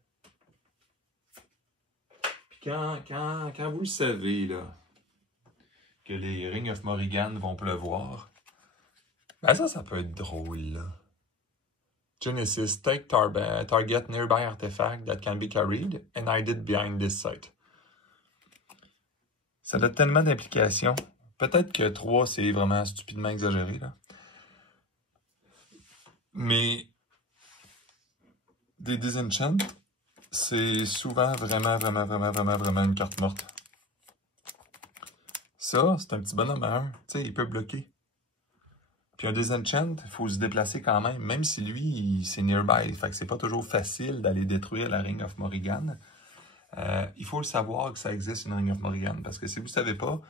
Puis quand vous le savez, là, que les Rings of Morrigan vont pleuvoir, ben ça peut être drôle, là. Genesis, take target nearby artifact that can be carried and hide it behind this site. Ça a tellement d'implications. Peut-être que 3, c'est vraiment stupidement exagéré, là. Mais des disenchants, c'est souvent vraiment une carte morte. Ça, c'est un petit bonhomme à 1. Tu sais, il peut bloquer. Puis un disenchant, il faut se déplacer quand même si lui, c'est nearby. Fait que c'est pas toujours facile d'aller détruire la Ring of Morrigan. Il faut le savoir que ça existe une Ring of Morrigan. Parce que si vous ne savez pas,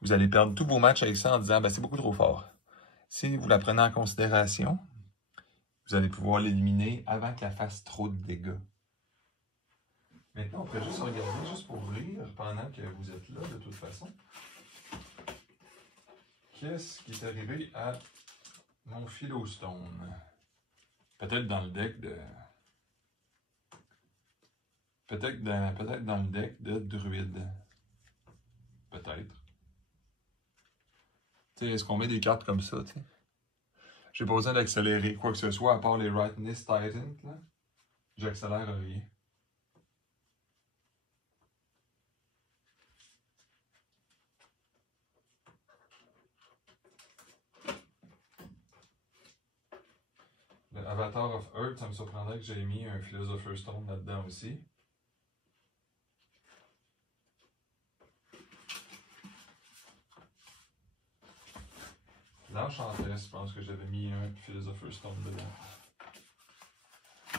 vous allez perdre tous vos matchs avec ça en disant ben, c'est beaucoup trop fort. Si vous la prenez en considération, vous allez pouvoir l'éliminer avant qu'elle fasse trop de dégâts. Maintenant, on peut juste regarder, juste pour rire, pendant que vous êtes là, de toute façon. Qu'est-ce qui est arrivé à mon Philostone? Peut-être dans le deck de... Peut-être dans le deck de Druide. Peut-être. Tu sais, est-ce qu'on met des cartes comme ça, tu sais? J'ai pas besoin d'accélérer quoi que ce soit, à part les Rightness Titans, là. J'accélère rien. Le Avatar of Earth, ça me surprendrait que j'ai mis un Philosopher's Stone là-dedans aussi. L'Enchantress, je pense que j'avais mis un Philosopher's Stone dedans.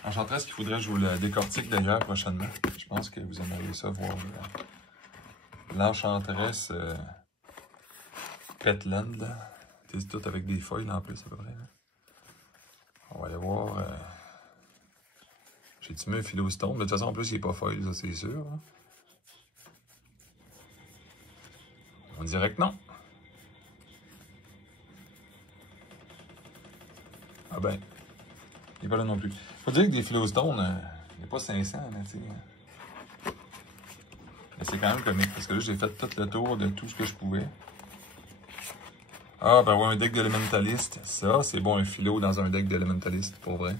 Enchantress, qu'il faudrait que je vous le décortique d'ailleurs prochainement. Je pense que vous aimeriez ça voir. L'Enchantress Petland. C'est tout avec des feuilles là, en plus à peu près. Là. On va aller voir. J'ai-tu mis un Philostone? Mais de toute façon, en plus, il n'est pas foil, ça c'est sûr. Hein? On dirait que non. Ah ben, il n'est pas là non plus. Faut dire que des Philostones, il n'y a pas 500, mais tu sais. Mais c'est quand même comique, parce que là, j'ai fait tout le tour de tout ce que je pouvais. Ah, ben ouais, un deck d'Elementalist. Ça, c'est bon, un philo dans un deck d'Elementalist, pour vrai.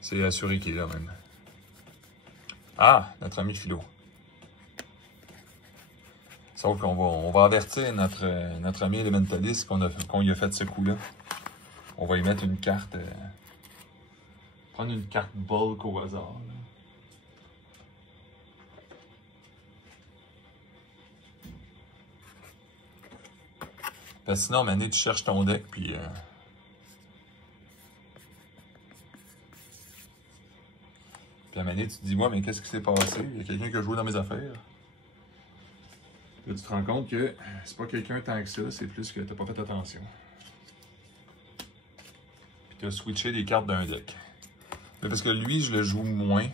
C'est assuré qu'il est là, même. Ah, notre ami philo. Sauf qu'on va avertir notre ami Elementalist qu'on lui a fait ce coup-là. On va y mettre une carte... prendre une carte bulk au hasard, là. Parce que sinon, Mané, tu cherches ton deck, puis... Puis à Mané, tu te dis, moi, mais qu'est-ce qui s'est passé? Il y a quelqu'un qui a joué dans mes affaires. Là, tu te rends compte que c'est pas quelqu'un tant que ça, c'est plus que t'as pas fait attention. Puis tu as switché les cartes d'un deck. Mais parce que lui, je le joue moins.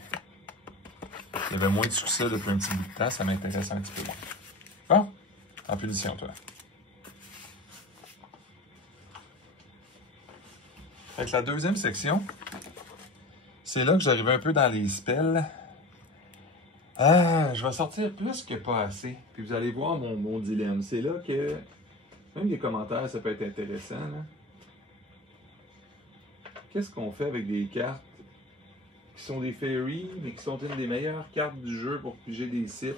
Il y avait moins de succès depuis un petit bout de temps, ça m'intéresse un petit peu moins. Bon, en punition, toi. Fait que la deuxième section, c'est là que j'arrivais un peu dans les spells. Ah, je vais sortir plus que pas assez. Puis vous allez voir mon dilemme. C'est là que, même les commentaires, ça peut être intéressant. Qu'est-ce qu'on fait avec des cartes qui sont des fairies, mais qui sont une des meilleures cartes du jeu pour piger des sites?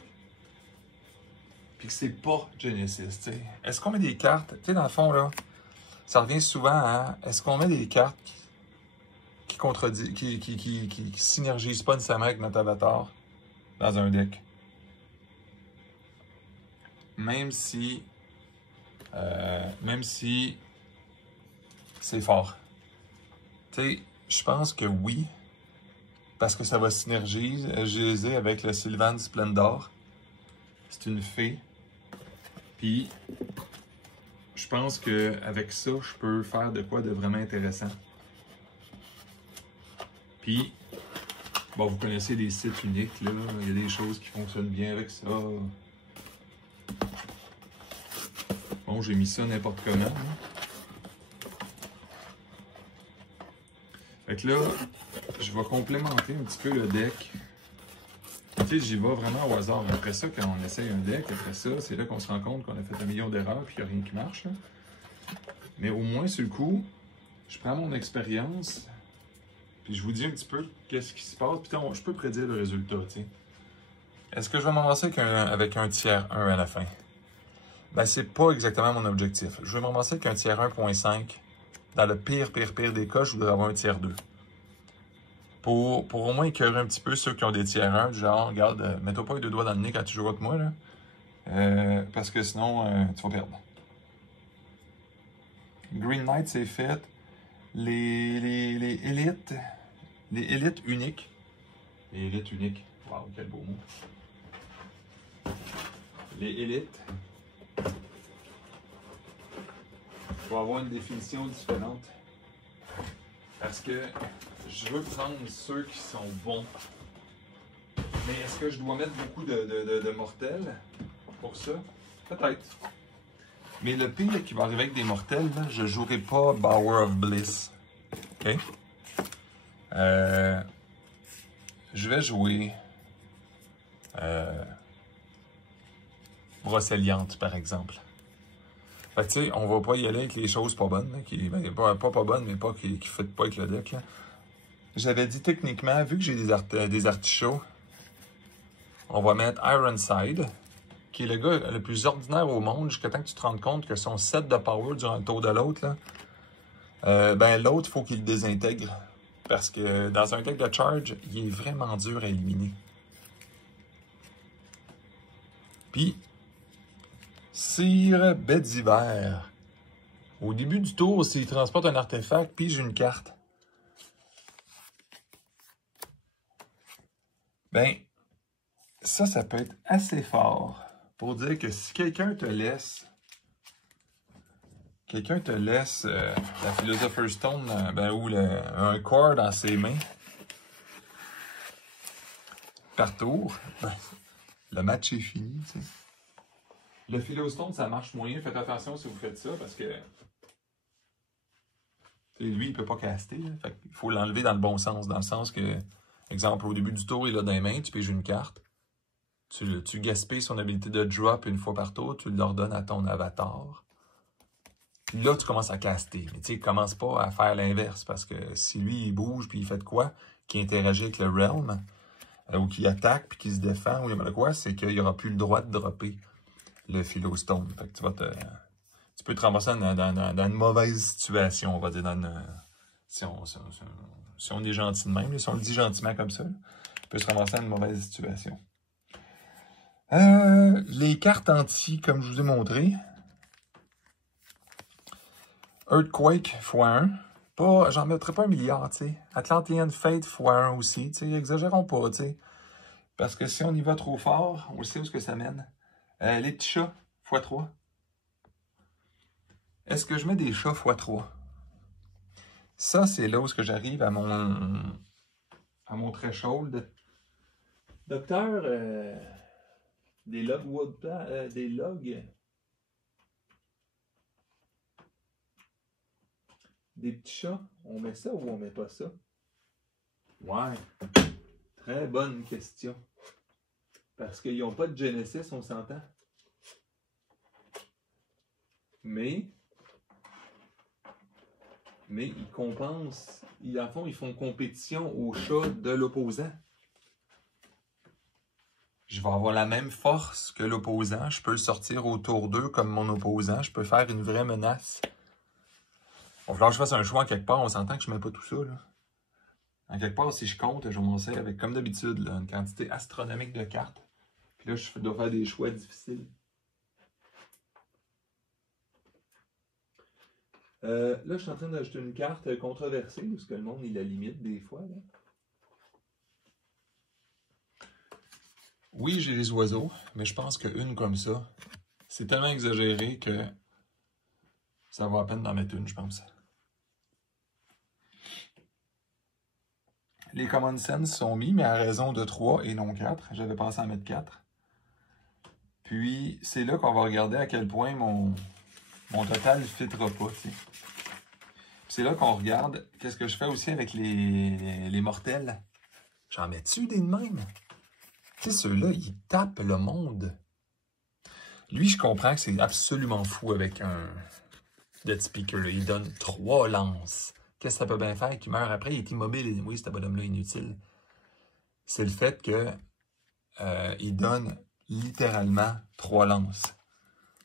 Puis que c'est pas Genesis, tu sais. Est-ce qu'on met des cartes, tu sais, dans le fond, là, ça revient souvent à, est-ce qu'on met des cartes qui contredisent, qui synergisent pas nécessairement avec notre avatar dans un deck? Même si c'est fort. Tu sais, je pense que oui, parce que ça va synergiser avec le Sylvan Splendor. C'est une fée. Puis, je pense qu'avec ça, je peux faire de quoi de vraiment intéressant. Puis, bon, vous connaissez les sites uniques, là. Il y a des choses qui fonctionnent bien avec ça. Bon, j'ai mis ça n'importe comment. Fait que là, je vais complémenter un petit peu le deck. Tu sais, j'y vais vraiment au hasard. Après ça, quand on essaye un deck, après ça, c'est là qu'on se rend compte qu'on a fait un million d'erreurs et qu'il n'y a rien qui marche. Là. Mais au moins, sur le coup, je prends mon expérience, puis je vous dis un petit peu qu'est-ce qui se passe, puis je peux prédire le résultat, tu sais. Est-ce que je vais m'avancer avec un tiers 1 à la fin? Ben, c'est pas exactement mon objectif. Je vais m'avancer avec un tiers 1.5. Dans le pire des cas, je voudrais avoir un tiers 2. Pour au moins écœurer un petit peu ceux qui ont des tiers 1, du genre, regarde, mets-toi pas les deux doigts dans le nez quand tu joues contre moi, là. Parce que sinon, tu vas perdre. Green Knight, c'est fait. Les élites. Les élites uniques. Les élites uniques. Wow, quel beau mot. Les élites. Il faut avoir une définition différente. Parce que je veux prendre ceux qui sont bons. Mais est-ce que je dois mettre beaucoup de mortels pour ça? Peut-être. Mais le pire qui va arriver avec des mortels, là, je ne jouerai pas Bower of Bliss. OK? Je vais jouer Brocéliande, par exemple. Fait que tu sais, on va pas y aller avec les choses pas bonnes, là, pas bonnes, mais pas qui ne fêtent pas avec le deck. J'avais dit techniquement, vu que j'ai des artichauts, on va mettre Ironside, qui est le gars le plus ordinaire au monde, jusqu'à temps que tu te rendes compte que son set de power durant le tour de l'autre, ben l'autre, il faut qu'il le désintègre. Parce que dans un deck de charge, il est vraiment dur à éliminer. Puis, Sire Bédiver. Au début du tour, s'il transporte un artefact, puis j'ai une carte. Ben, ça peut être assez fort pour dire que si quelqu'un te laisse la Philosopher's Stone ou un core dans ses mains par tour, ben, le match est fini. Tu sais. Le Philosopher's Stone, ça marche moyen. Faites attention si vous faites ça parce que lui, il ne peut pas caster. Fait il faut l'enlever dans le bon sens. Dans le sens que, exemple, au début du tour, il a dans les mains, tu piges une carte. Tu gaspilles son habilité de drop une fois par tour, tu l'ordonnes à ton avatar. Puis là, tu commences à caster. Mais tu sais, commence pas à faire l'inverse, parce que si lui, il bouge, puis il fait de quoi, qui interagit avec le realm, ou qui attaque, puis qui se défend, ou il y a quoi, c'est qu'il n'y aura plus le droit de dropper le Philostone. Fait que tu peux te ramasser dans une mauvaise situation, on va dire, si on est gentil de même, si on le dit gentiment comme ça, tu peux se ramasser dans une mauvaise situation. Les cartes anti, comme je vous ai montré. Earthquake x1. J'en mettrais pas 1 milliard, tu sais. Atlantean Fate x1 aussi, tu sais. Exagérons pas, tu sais. Parce que si on y va trop fort, on sait où ce que ça mène. Les petits chats, x3. Est-ce que je mets des chats x3? Ça, c'est là où j'arrive à mon threshold. Docteur, des logs des logs. Des petits chats, on met ça ou on met pas ça? Ouais, très bonne question. Parce qu'ils n'ont pas de Genesis, on s'entend. Mais ils compensent. À fond, ils font compétition aux chats de l'opposant. Je vais avoir la même force que l'opposant. Je peux le sortir autour d'eux comme mon opposant. Je peux faire une vraie menace. Il va falloir que je fasse un choix en quelque part. On s'entend que je ne mets pas tout ça, là. En quelque part, si je compte, je vais m'en avec, comme d'habitude, une quantité astronomique de cartes. Puis là, je dois faire des choix difficiles. Là, je suis en train d'ajouter une carte controversée, parce que le monde, il la limite des fois. Là. Oui, j'ai les oiseaux, mais je pense qu'une comme ça, c'est tellement exagéré que ça vaut la peine d'en mettre une, je pense. Les Common Sense sont mis, mais à raison de 3 et non 4. J'avais pensé à mettre 4. Puis, c'est là qu'on va regarder à quel point mon total ne fitera pas. C'est là qu'on regarde qu'est-ce que je fais aussi avec les mortels. J'en mets-tu des de même? Tu sais, ceux-là, ils tapent le monde. Lui, je comprends que c'est absolument fou avec un Dead Speaker. Là. Il donne 3 lances. Qu'est-ce que ça peut bien faire qu'il meurt après? Il est immobile. Oui, ce bonhomme-là est inutile. C'est le fait que il donne littéralement 3 lances.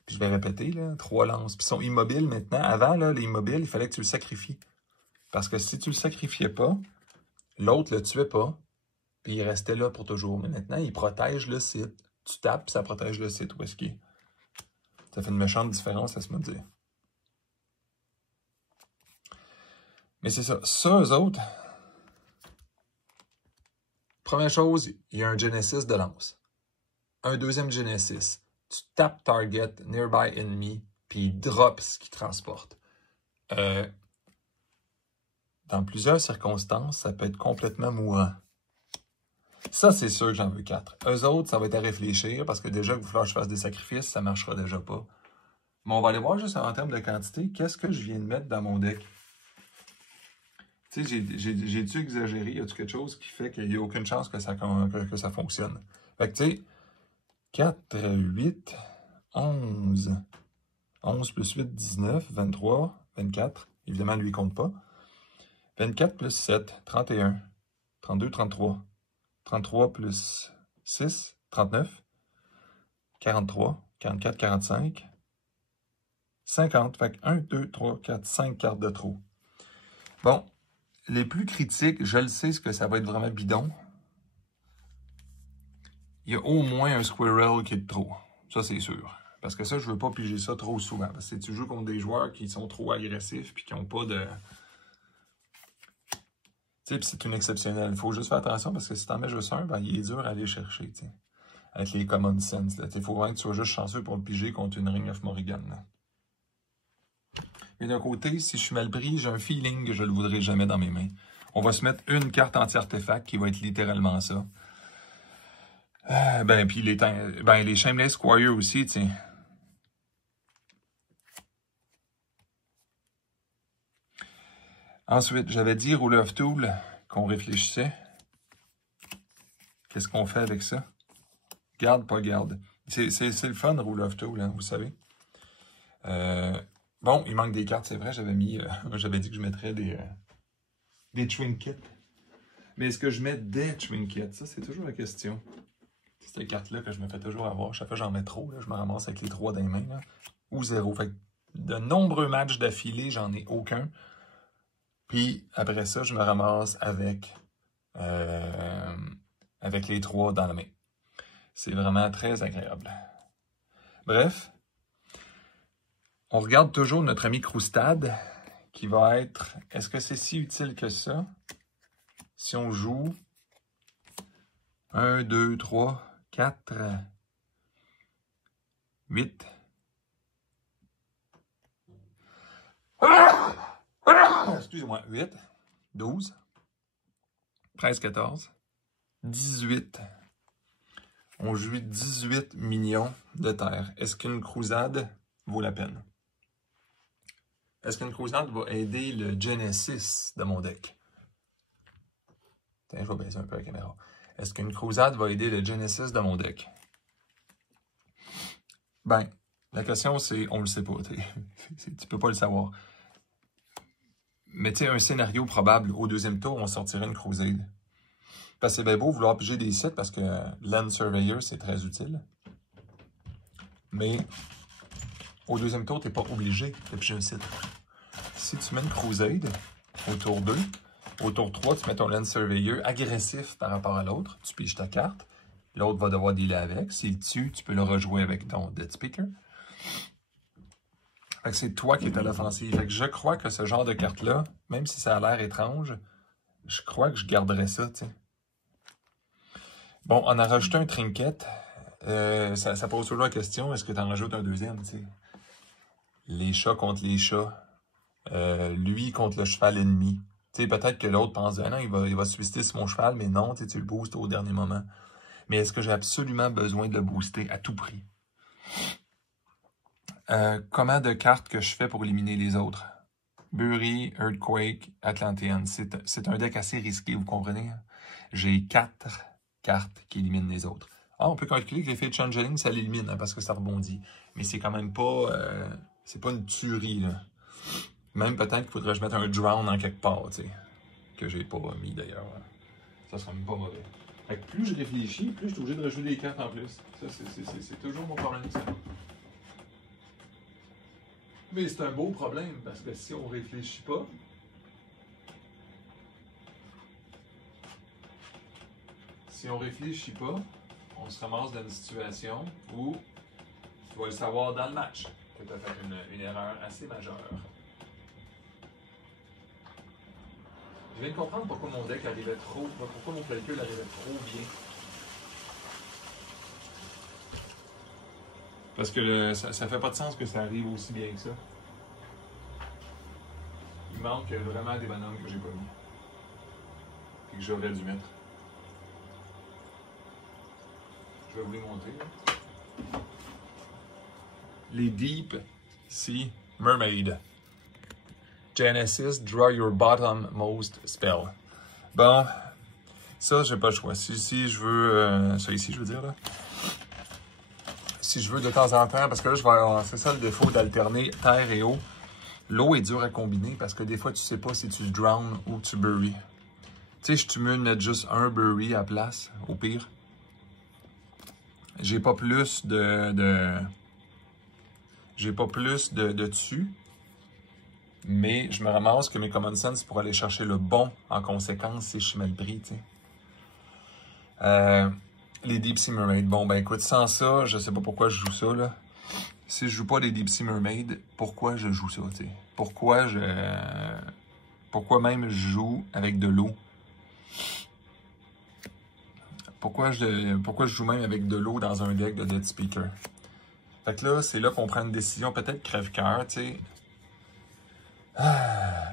Puis je vais répéter, là, 3 lances. Puis ils sont immobiles maintenant. Avant, là, les immobiles, il fallait que tu le sacrifies. Parce que si tu le sacrifiais pas, l'autre le tuait pas, puis il restait là pour toujours. Mais maintenant, il protège le site. Tu tapes, puis ça protège le site. Où est-ce qu'il est? Ça fait une méchante différence à se me dire. Mais c'est ça. Ça, eux autres, première chose, il y a un Genesis de lance. Un deuxième Genesis. Tu tapes target, nearby enemy, puis il drop ce qu'il transporte. Dans plusieurs circonstances, ça peut être complètement mourant. Ça, c'est sûr que j'en veux 4. Eux autres, ça va être à réfléchir, parce que déjà, il va falloir que je fasse des sacrifices, ça ne marchera déjà pas. Mais on va aller voir juste en termes de quantité, qu'est-ce que je viens de mettre dans mon deck. Tu sais, j'ai-tu exagéré? Y a-tu quelque chose qui fait qu'il n'y a aucune chance que ça fonctionne? Fait que, tu sais, 4, 8, 11. 11 plus 8, 19, 23, 24. Évidemment, lui, il ne compte pas. 24 plus 7, 31. 32, 33. 33 plus 6, 39. 43, 44, 45. 50. Fait que 1, 2, 3, 4, 5 cartes de trop. Bon, les plus critiques, je le sais ce que ça va être vraiment bidon. Il y a au moins un Squirrel qui est de trop. Ça, c'est sûr. Parce que ça, je ne veux pas piger ça trop souvent. Parce que tu joues contre des joueurs qui sont trop agressifs et qui n'ont pas de... Tu sais, puis c'est une exceptionnelle. Il faut juste faire attention parce que si tu en mets juste un, ben, il est dur à aller chercher, tu sais. Avec les Common Sense, là. Il faut vraiment que tu sois juste chanceux pour le piger contre une Ring of Morrigan, là. Mais d'un côté, si je suis mal pris, j'ai un feeling que je ne le voudrais jamais dans mes mains. On va se mettre une carte anti-artefact qui va être littéralement ça. Puis les Shameless Squire aussi, tu sais. Ensuite, j'avais dit Rule of Tool qu'on réfléchissait. Qu'est-ce qu'on fait avec ça? Garde, pas garde. C'est le fun, Rule of Tool, hein, vous savez. Bon, il manque des cartes, c'est vrai. J'avais dit que je mettrais des trinkets. Mais est-ce que je mets des trinkets? Ça, c'est toujours la question. C'est cette carte-là que je me fais toujours avoir. Chaque fois que j'en mets trop, là, je me ramasse avec les 3 dans les mains. Là, ou 0. Fait que de nombreux matchs d'affilée, j'en ai aucun. Puis après ça, je me ramasse avec les 3 dans la main. C'est vraiment très agréable. Bref, on regarde toujours notre ami Croustade, qui va être... Est-ce que c'est si utile que ça? Si on joue 1, 2, 3, 4... 8. Excusez-moi, 8, 12, 13, 14, 18. On jouit 18 millions de terres. Est-ce qu'une croisade vaut la peine? Est-ce qu'une croisade va aider le Genesis de mon deck? Tiens, je vais baisser un peu la caméra. Est-ce qu'une croisade va aider le Genesis de mon deck? Ben, la question c'est, on le sait pas. Tu peux pas le savoir. Mais tu sais, un scénario probable, au deuxième tour, on sortirait une croisade. Parce que c'est bien beau vouloir piger des sites parce que Land Surveyor, c'est très utile. Mais au deuxième tour, tu n'es pas obligé de piger un site. Si tu mets une croisade au tour 2, au tour 3, tu mets ton Land Surveyor agressif par rapport à l'autre, tu piges ta carte, l'autre va devoir dealer avec. S'il tue, tu peux le rejouer avec ton Dead Speaker. Fait que c'est toi qui es à l'offensive. Fait que je crois que ce genre de carte-là, même si ça a l'air étrange, je crois que je garderais ça, tu sais. Bon, on a rajouté un trinket. Ça pose toujours la question, est-ce que tu en rajoutes un deuxième, tu sais? Les chats contre les chats. Lui contre le cheval ennemi. Tu sais, peut-être que l'autre pense, ah non, il va se suicider sur mon cheval, mais non, tu le boostes au dernier moment. Mais est-ce que j'ai absolument besoin de le booster à tout prix? Comment de cartes que je fais pour éliminer les autres? Bury, Earthquake, Atlantean. C'est un deck assez risqué, vous comprenez? J'ai 4 cartes qui éliminent les autres. Ah, on peut calculer que l'effet de Changeling, ça l'élimine, hein, parce que ça rebondit. Mais c'est quand même pas... c'est pas une tuerie, là. Même peut-être qu'il faudrait que je mette un Drown en quelque part, tu sais. Que j'ai pas mis, d'ailleurs. Ça serait même pas mauvais. Fait que plus je réfléchis, plus je suis obligé de rajouter des cartes en plus. Ça, c'est toujours mon problème, ça. Mais c'est un beau problème, parce que si on réfléchit pas, on se ramasse dans une situation où tu vas le savoir dans le match que tu as fait une erreur assez majeure. Je viens de comprendre pourquoi mon deck arrivait pourquoi mon calcul arrivait trop bien. Parce que ça fait pas de sens que ça arrive aussi bien que ça. Il manque vraiment des bonhommes que j'ai pas mis. Et que j'aurais dû mettre. Je vais vous les montrer. Là. Les Deep Sea Mermaid. Genesis, draw your bottommost spell. Bon, ça, j'ai pas le choix. Si je veux... ça ici, je veux dire, là. Si je veux de temps en temps, parce que là, je vais avoir... C'est ça le défaut d'alterner terre et eau. L'eau est dure à combiner parce que des fois, tu sais pas si tu drown ou tu bury. Tu sais, je suis mieux de mettre juste un bury à place, au pire. J'ai pas plus j'ai pas plus de dessus. Mais je me ramasse que mes common sense pour aller chercher le bon en conséquence si je mets le prix, tu sais. Les Deep Sea Mermaid. Bon, ben écoute, sans ça, je sais pas pourquoi je joue ça, là. Si je joue pas des Deep Sea Mermaid, pourquoi je joue ça, tu sais? Pourquoi même je joue avec de l'eau? Pourquoi je joue même avec de l'eau dans un deck de Dead Speaker? Fait que là, c'est là qu'on prend une décision peut-être crève-cœur, tu sais.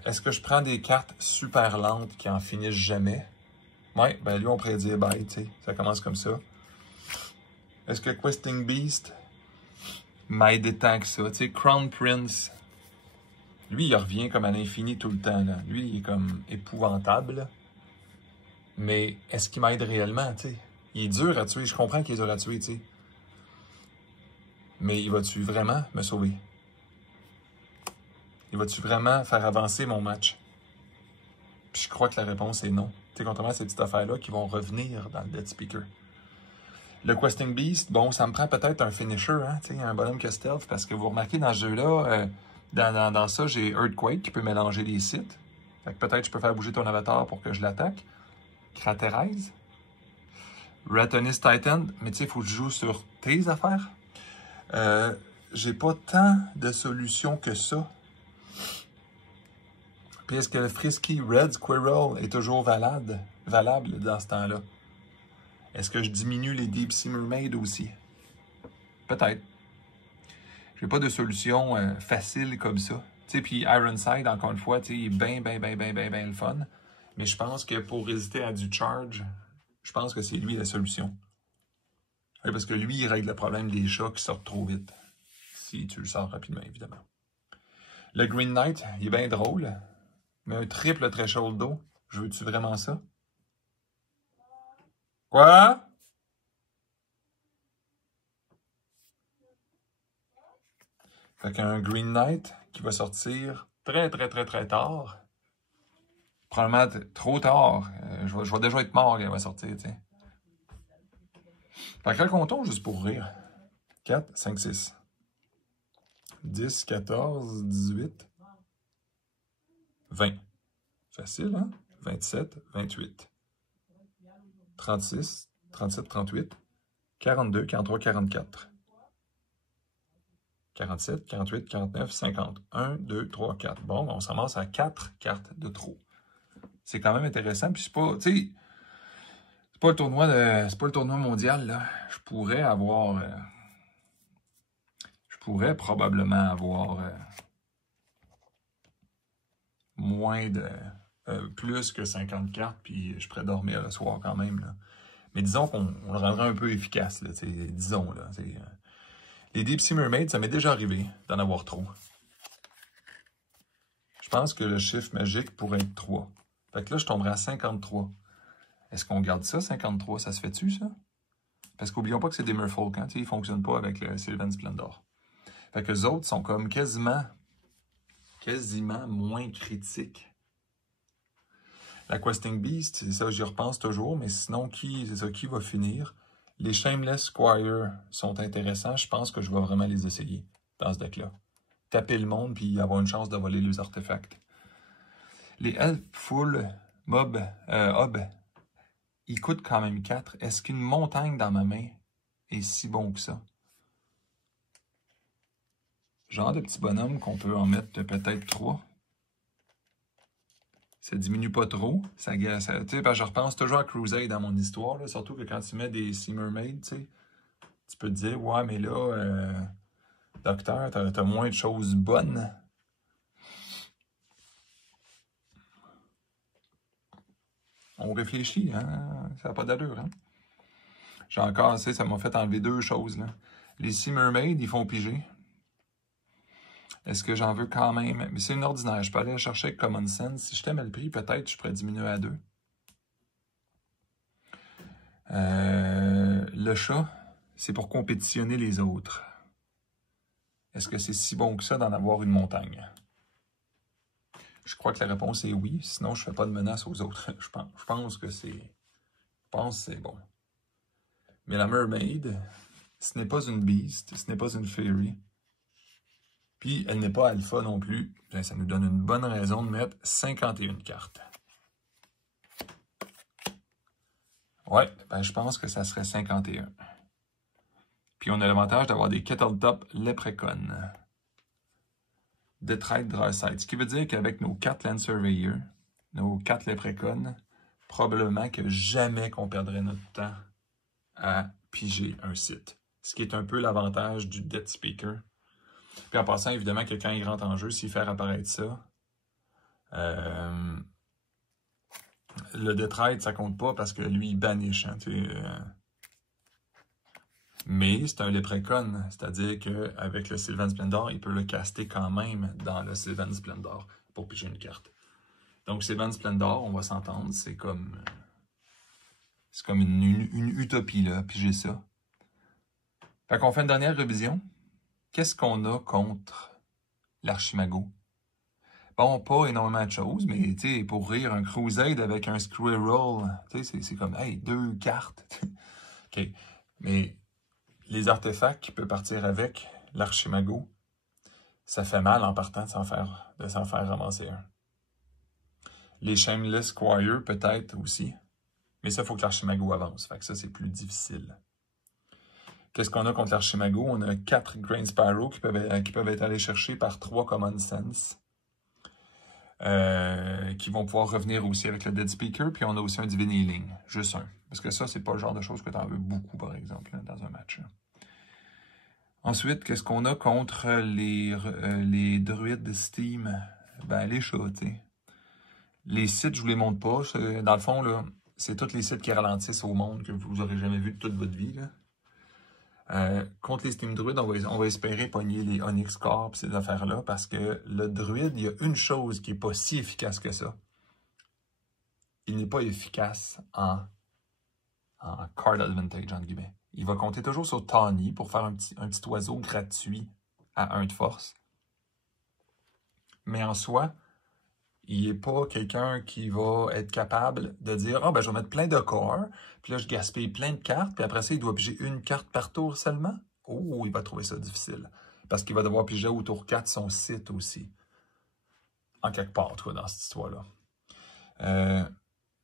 Est-ce que je prends des cartes super lentes qui en finissent jamais? Ouais, ben lui, on pourrait dire bye, tu sais. Ça commence comme ça. Est-ce que Questing Beast m'aide tant que ça? Tu sais, Crown Prince, lui, il revient comme à l'infini tout le temps, là. Lui, il est comme épouvantable. Mais est-ce qu'il m'aide réellement, tu sais? Il est dur à tuer. Je comprends qu'il est dur à tuer, tu sais. Mais il va-tu vraiment me sauver? Il va-tu vraiment faire avancer mon match? Puis je crois que la réponse est non. Tu sais, contrairement à ces petites affaires-là qui vont revenir dans le Dead Speaker. Le Questing Beast, bon, ça me prend peut-être un finisher, hein, tu sais, un bonhomme que stealth, parce que vous remarquez dans ce jeu-là, dans ça, j'ai Earthquake qui peut mélanger les sites. Fait que peut-être je peux faire bouger ton avatar pour que je l'attaque. Cratérize. Ratonist Titan, mais tu sais, il faut que je joue sur tes affaires. J'ai pas tant de solutions que ça. Puis est-ce que le Frisky Red Squirrel est toujours valable dans ce temps-là? Est-ce que je diminue les Deep Sea Mermaid aussi? Peut-être. J'ai pas de solution facile comme ça. Puis Ironside, encore une fois, il est bien le fun. Mais je pense que pour résister à du charge, je pense que c'est lui la solution. Ouais, parce que lui, il règle le problème des chats qui sortent trop vite. Si tu le sors rapidement, évidemment. Le Green Knight, il est bien drôle. Mais un triple threshold d'eau, je veux-tu vraiment ça? Quoi? Fait qu'un Green Knight qui va sortir très tard. Probablement trop tard. Je vais déjà être mort quand il va sortir, tu sais. Fait que là, comptons juste pour rire. 4, 5, 6. 10, 14, 18, 20. Facile, hein? 27, 28. 36, 37, 38. 42, 43, 44. 47, 48, 49, 50. 1, 2, 3, 4. Bon, on s'amasse à 4 cartes de trop. C'est quand même intéressant. Puis c'est pas, tu sais, c'est pas le tournoi mondial, là. Je pourrais probablement avoir moins de, plus que 50 cartes, puis je pourrais dormir le soir quand même, là. Mais disons qu'on le rendrait un peu efficace, là, disons, là. Les Deep Sea Mermaids, ça m'est déjà arrivé d'en avoir trop. Je pense que le chiffre magique pourrait être 3. Fait que là, je tomberais à 53. Est-ce qu'on garde ça, 53? Ça se fait-tu, ça? Parce qu'oublions pas que c'est des Merfolk, hein? Ils ne fonctionnent pas avec le Sylvan Splendor. Fait que les autres sont comme quasiment moins critiques. La Questing Beast, c'est ça, j'y repense toujours, mais sinon, qui va finir? Les Shameless Squire sont intéressants. Je pense que je vais vraiment les essayer dans ce deck-là. Taper le monde puis avoir une chance de voler les artefacts. Les Helpful Mob, Hob, ils coûtent quand même 4. Est-ce qu'une montagne dans ma main est si bon que ça? Genre de petits bonhommes qu'on peut en mettre peut-être 3. Ça diminue pas trop. Je repense toujours à Crusade dans mon histoire. Là, surtout que quand tu mets des Sea Mermaids, tu peux te dire, ouais, mais là, docteur, t'as moins de choses bonnes. On réfléchit, hein? Ça n'a pas d'allure, hein? J'ai encore, ça m'a fait enlever 2 choses, là. Les Sea Mermaids, ils font piger. Est-ce que j'en veux quand même? Mais c'est une ordinaire. Je peux aller la chercher avec Common Sense. Si je t'aime le prix, peut-être je pourrais diminuer à 2. Le chat, c'est pour compétitionner les autres. Est-ce que c'est si bon que ça d'en avoir une montagne? Je crois que la réponse est oui. Sinon, je ne fais pas de menace aux autres. Je pense que c'est bon. Mais la Mermaid, ce n'est pas une Beast, ce n'est pas une Fairy. Puis, elle n'est pas alpha non plus. Bien, ça nous donne une bonne raison de mettre 51 cartes. Ouais, ben, je pense que ça serait 51. Puis, on a l'avantage d'avoir des Kettletop Leprechaun. Detright Drawside. Ce qui veut dire qu'avec nos 4 Land Surveyor, nos 4 Leprechauns, probablement que jamais qu'on perdrait notre temps à piger un site. Ce qui est un peu l'avantage du Death Speaker. Puis en passant, évidemment, que quand il rentre en jeu, s'il fait apparaître ça, le Detright, ça compte pas parce que lui, il banish. Hein, mais c'est un Leprechaun, c'est-à-dire qu'avec le Sylvan Splendor, il peut le caster quand même dans le Sylvan Splendor pour piger une carte. Donc Sylvan Splendor, on va s'entendre, c'est comme une utopie, là, piger ça. Fait qu'on fait une dernière révision. Qu'est-ce qu'on a contre l'Archimago? Bon, pas énormément de choses, mais pour rire, un Crusade avec un Squirrel, c'est comme, hey, 2 cartes. OK. Mais les artefacts qui peuvent partir avec l'Archimago, ça fait mal en partant de s'en faire ramasser un. Les Shameless Squire, peut-être aussi. Mais ça, il faut que l'Archimago avance. Fait que ça, c'est plus difficile. Qu'est-ce qu'on a contre l'Archimago? On a 4 Grain Sparrow qui peuvent être allés chercher par 3 Common Sense. Qui vont pouvoir revenir aussi avec le Dead Speaker. Puis on a aussi un Divine Healing. Juste un. Parce que ça, c'est pas le genre de choses que tu en veux beaucoup, par exemple, là, dans un match. Là. Ensuite, qu'est-ce qu'on a contre les druides de Steam? Ben, les chats, tu sais. Les sites, je vous les montre pas. Dans le fond, là, c'est tous les sites qui ralentissent au monde que vous n'aurez jamais vu de toute votre vie, là. Contre les Steam Druides, on va espérer pogner les Onyx Corp, ces affaires-là, parce que le druide, il y a une chose qui n'est pas si efficace que ça. Il n'est pas efficace en card advantage, entre guillemets. Il va compter toujours sur Tawny pour faire un petit oiseau gratuit à 1 de force. Mais en soi, il n'est pas quelqu'un qui va être capable de dire « Ah, ben je vais mettre plein de corps, puis là je gaspille plein de cartes, puis après ça, il doit piger une carte par tour seulement. » Oh, il va trouver ça difficile. Parce qu'il va devoir piger au tour 4 son site aussi. En quelque part, toi, dans cette histoire-là.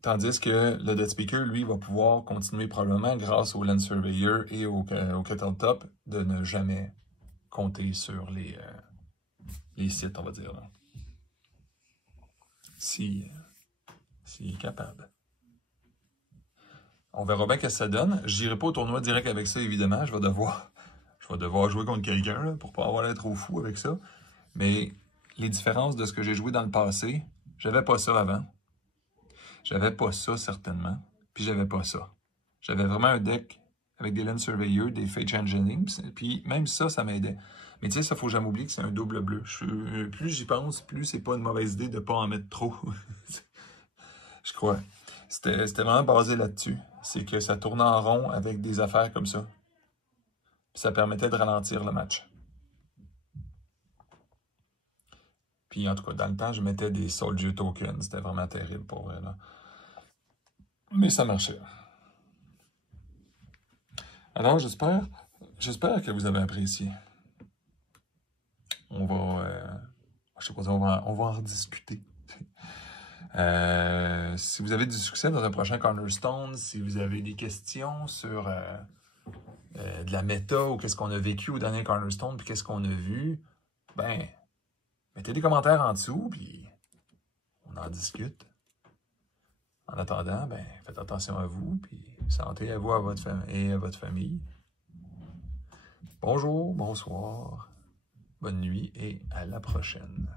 Tandis que le Dead Speaker, lui, va pouvoir continuer probablement, grâce au Land Surveyor et au Kettle Top, de ne jamais compter sur les sites, on va dire. S'il est capable. On verra bien ce que ça donne. Je n'irai pas au tournoi direct avec ça, évidemment. Je vais devoir jouer contre quelqu'un pour ne pas avoir l'air trop fou avec ça. Mais les différences de ce que j'ai joué dans le passé, j'avais pas ça avant. J'avais pas ça, certainement. Puis j'avais pas ça. J'avais vraiment un deck avec des Land Surveyor, des Fate Engineering. Puis même ça, ça m'aidait. Mais tu sais, ça, faut jamais oublier que c'est un double bleu. Plus j'y pense, plus c'est pas une mauvaise idée de pas en mettre trop. Je crois. C'était vraiment basé là-dessus. C'est que ça tournait en rond avec des affaires comme ça. Puis ça permettait de ralentir le match. Puis en tout cas, dans le temps, je mettais des Soldier Tokens. C'était vraiment terrible pour vrai, là. Mais ça marchait. Alors, j'espère que vous avez apprécié. On va... je sais pas, on va en rediscuter. Si vous avez du succès dans un prochain Cornerstone, si vous avez des questions sur de la méta ou qu'est-ce qu'on a vécu au dernier Cornerstone, puis qu'est-ce qu'on a vu, ben, mettez des commentaires en dessous, puis on en discute. En attendant, ben, faites attention à vous, puis santé à vous et à votre famille. Bonjour, bonsoir, bonne nuit et à la prochaine.